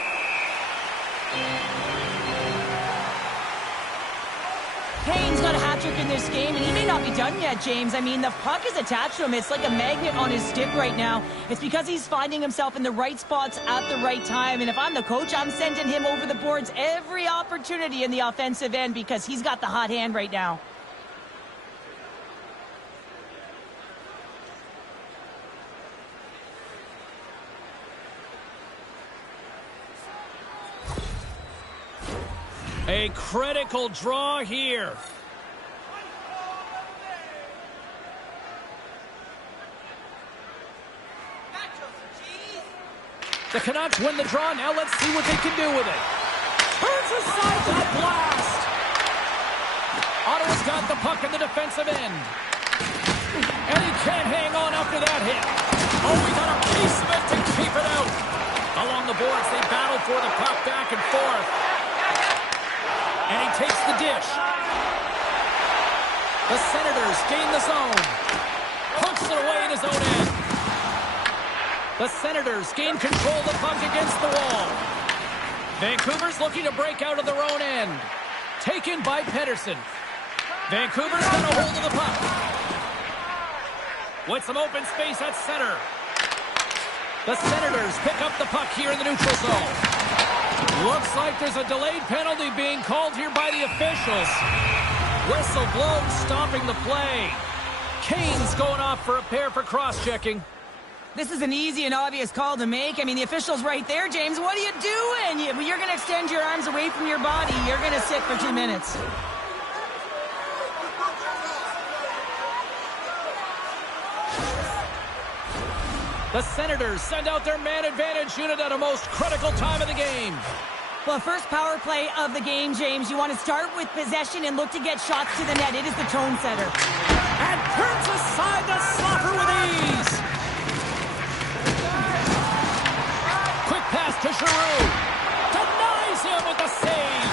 Kane's got a hat trick in this game, and he may not be done yet, James. I mean, the puck is attached to him. It's like a magnet on his stick right now. It's because he's finding himself in the right spots at the right time. And if I'm the coach, I'm sending him over the boards every opportunity in the offensive end because he's got the hot hand right now. A critical draw here. The Canucks win the draw. Now let's see what they can do with it. Turns aside to the blast. Ottawa's got the puck in the defensive end. And he can't hang on after that hit. Oh, he got a piece of it to keep it out. Along the boards, they battle for the puck back and forth. And he takes the dish. The Senators gain the zone. Punks it away in his own end. The Senators gain control of the puck against the wall. Vancouver's looking to break out of their own end. Taken by Pedersen. Vancouver's got a hold of the puck. With some open space at center. The Senators pick up the puck here in the neutral zone. Looks like there's a delayed penalty being called here by the officials. Whistle blown, stopping the play. Kane's going off for a pair for cross-checking. This is an easy and obvious call to make. I mean, the official's right there, James. What are you doing? You're going to extend your arms away from your body. You're going to sit for 2 minutes. The Senators send out their man advantage unit at a most critical time of the game. Well, first power play of the game, James. You want to start with possession and look to get shots to the net. It is the tone setter. And turns aside the slapper with ease. Quick pass to Giroux. Denies him with the save.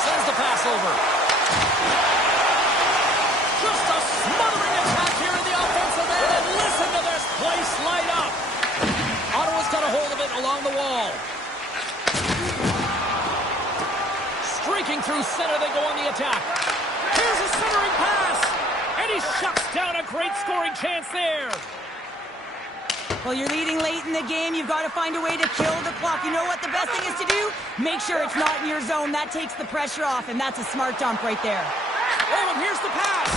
Sends the pass over. Just a smothering attack here in the offensive end. And listen to this place light up. Ottawa's got a hold of it along the wall. Streaking through center, they go on the attack. Here's a centering pass. And he shuts down a great scoring chance there. Well, you're leading late in the game. You've got to find a way to kill the clock. You know what the best thing is to do? Make sure it's not in your zone. That takes the pressure off, and that's a smart dump right there. Oh, and here's the pass.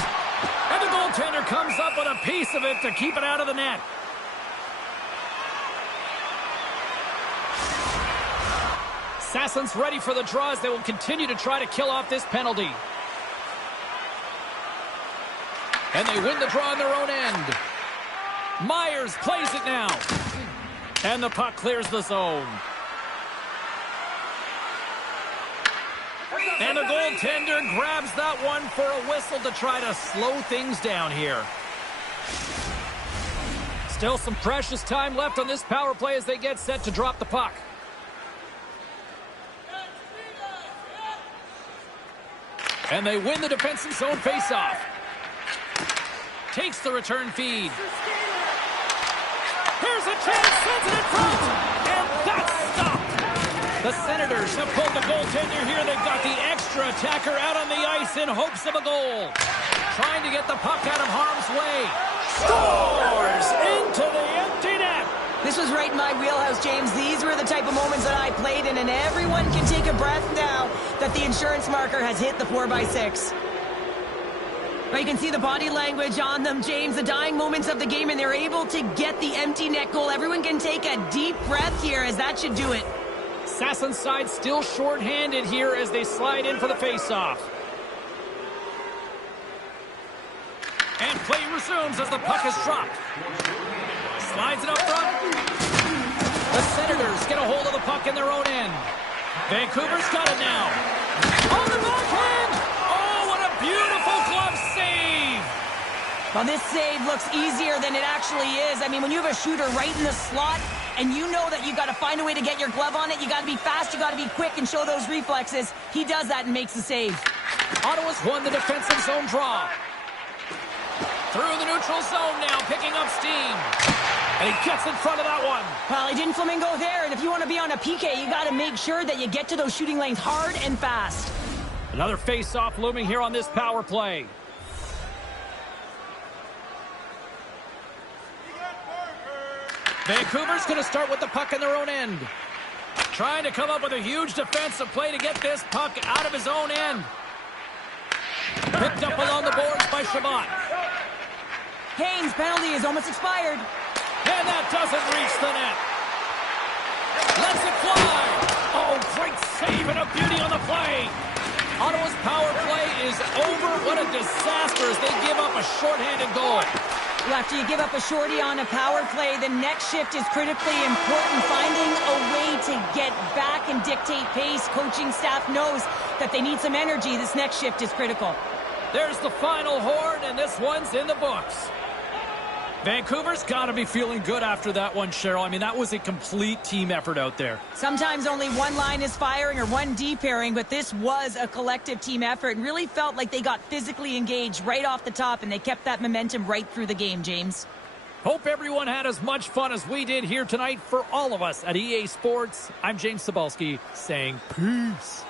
And the goaltender comes up with a piece of it to keep it out of the net. Sassen's ready for the draw as they will continue to try to kill off this penalty. And they win the draw on their own end. Myers plays it now. And the puck clears the zone. And the goaltender grabs that one for a whistle to try to slow things down here. Still some precious time left on this power play as they get set to drop the puck. And they win the defensive zone faceoff. Takes the return feed. Here's a chance, sends it in front, and that's stopped. The Senators have pulled the goaltender here. They've got the extra attacker out on the ice in hopes of a goal. Trying to get the puck out of harm's way. Scores into the empty net. This was right in my wheelhouse, James. These were the type of moments that I played in, and everyone can take a breath now that the insurance marker has hit the 4x6. But you can see the body language on them, James, the dying moments of the game, and they're able to get the empty net goal. Everyone can take a deep breath here, as that should do it. Sassen's side still short-handed here as they slide in for the face-off. And play resumes as the puck is dropped. Slides it up front. The Senators get a hold of the puck in their own end. Vancouver's got it now. On the backhand! Oh, what a beautiful glove save! Well, this save looks easier than it actually is. I mean, when you have a shooter right in the slot, and you know that you got to find a way to get your glove on it, you got to be fast, you got to be quick, and show those reflexes. He does that and makes the save. Ottawa's won the defensive zone draw. Through the neutral zone now, picking up steam. And he gets in front of that one. Well, he didn't flamingo there, and if you want to be on a PK, you got to make sure that you get to those shooting lanes hard and fast. Another face-off looming here on this power play. Vancouver's going to start with the puck in their own end. Trying to come up with a huge defensive play to get this puck out of his own end. Picked up along the boards by Shabbat. Kane's penalty is almost expired. And that doesn't reach the net. Lets it fly. Oh, great save and a beauty on the play. Ottawa's power play is over. What a disaster as they give up a shorthanded goal. Well, after you give up a shorty on a power play, the next shift is critically important. Finding a way to get back and dictate pace. Coaching staff knows that they need some energy. This next shift is critical. There's the final horn, and this one's in the books. Vancouver's got to be feeling good after that one, Cheryl. I mean, that was a complete team effort out there. Sometimes only one line is firing or one D pairing, but this was a collective team effort and really felt like they got physically engaged right off the top, and they kept that momentum right through the game, James. Hope everyone had as much fun as we did here tonight. For all of us at EA Sports, I'm James Cebulski saying peace.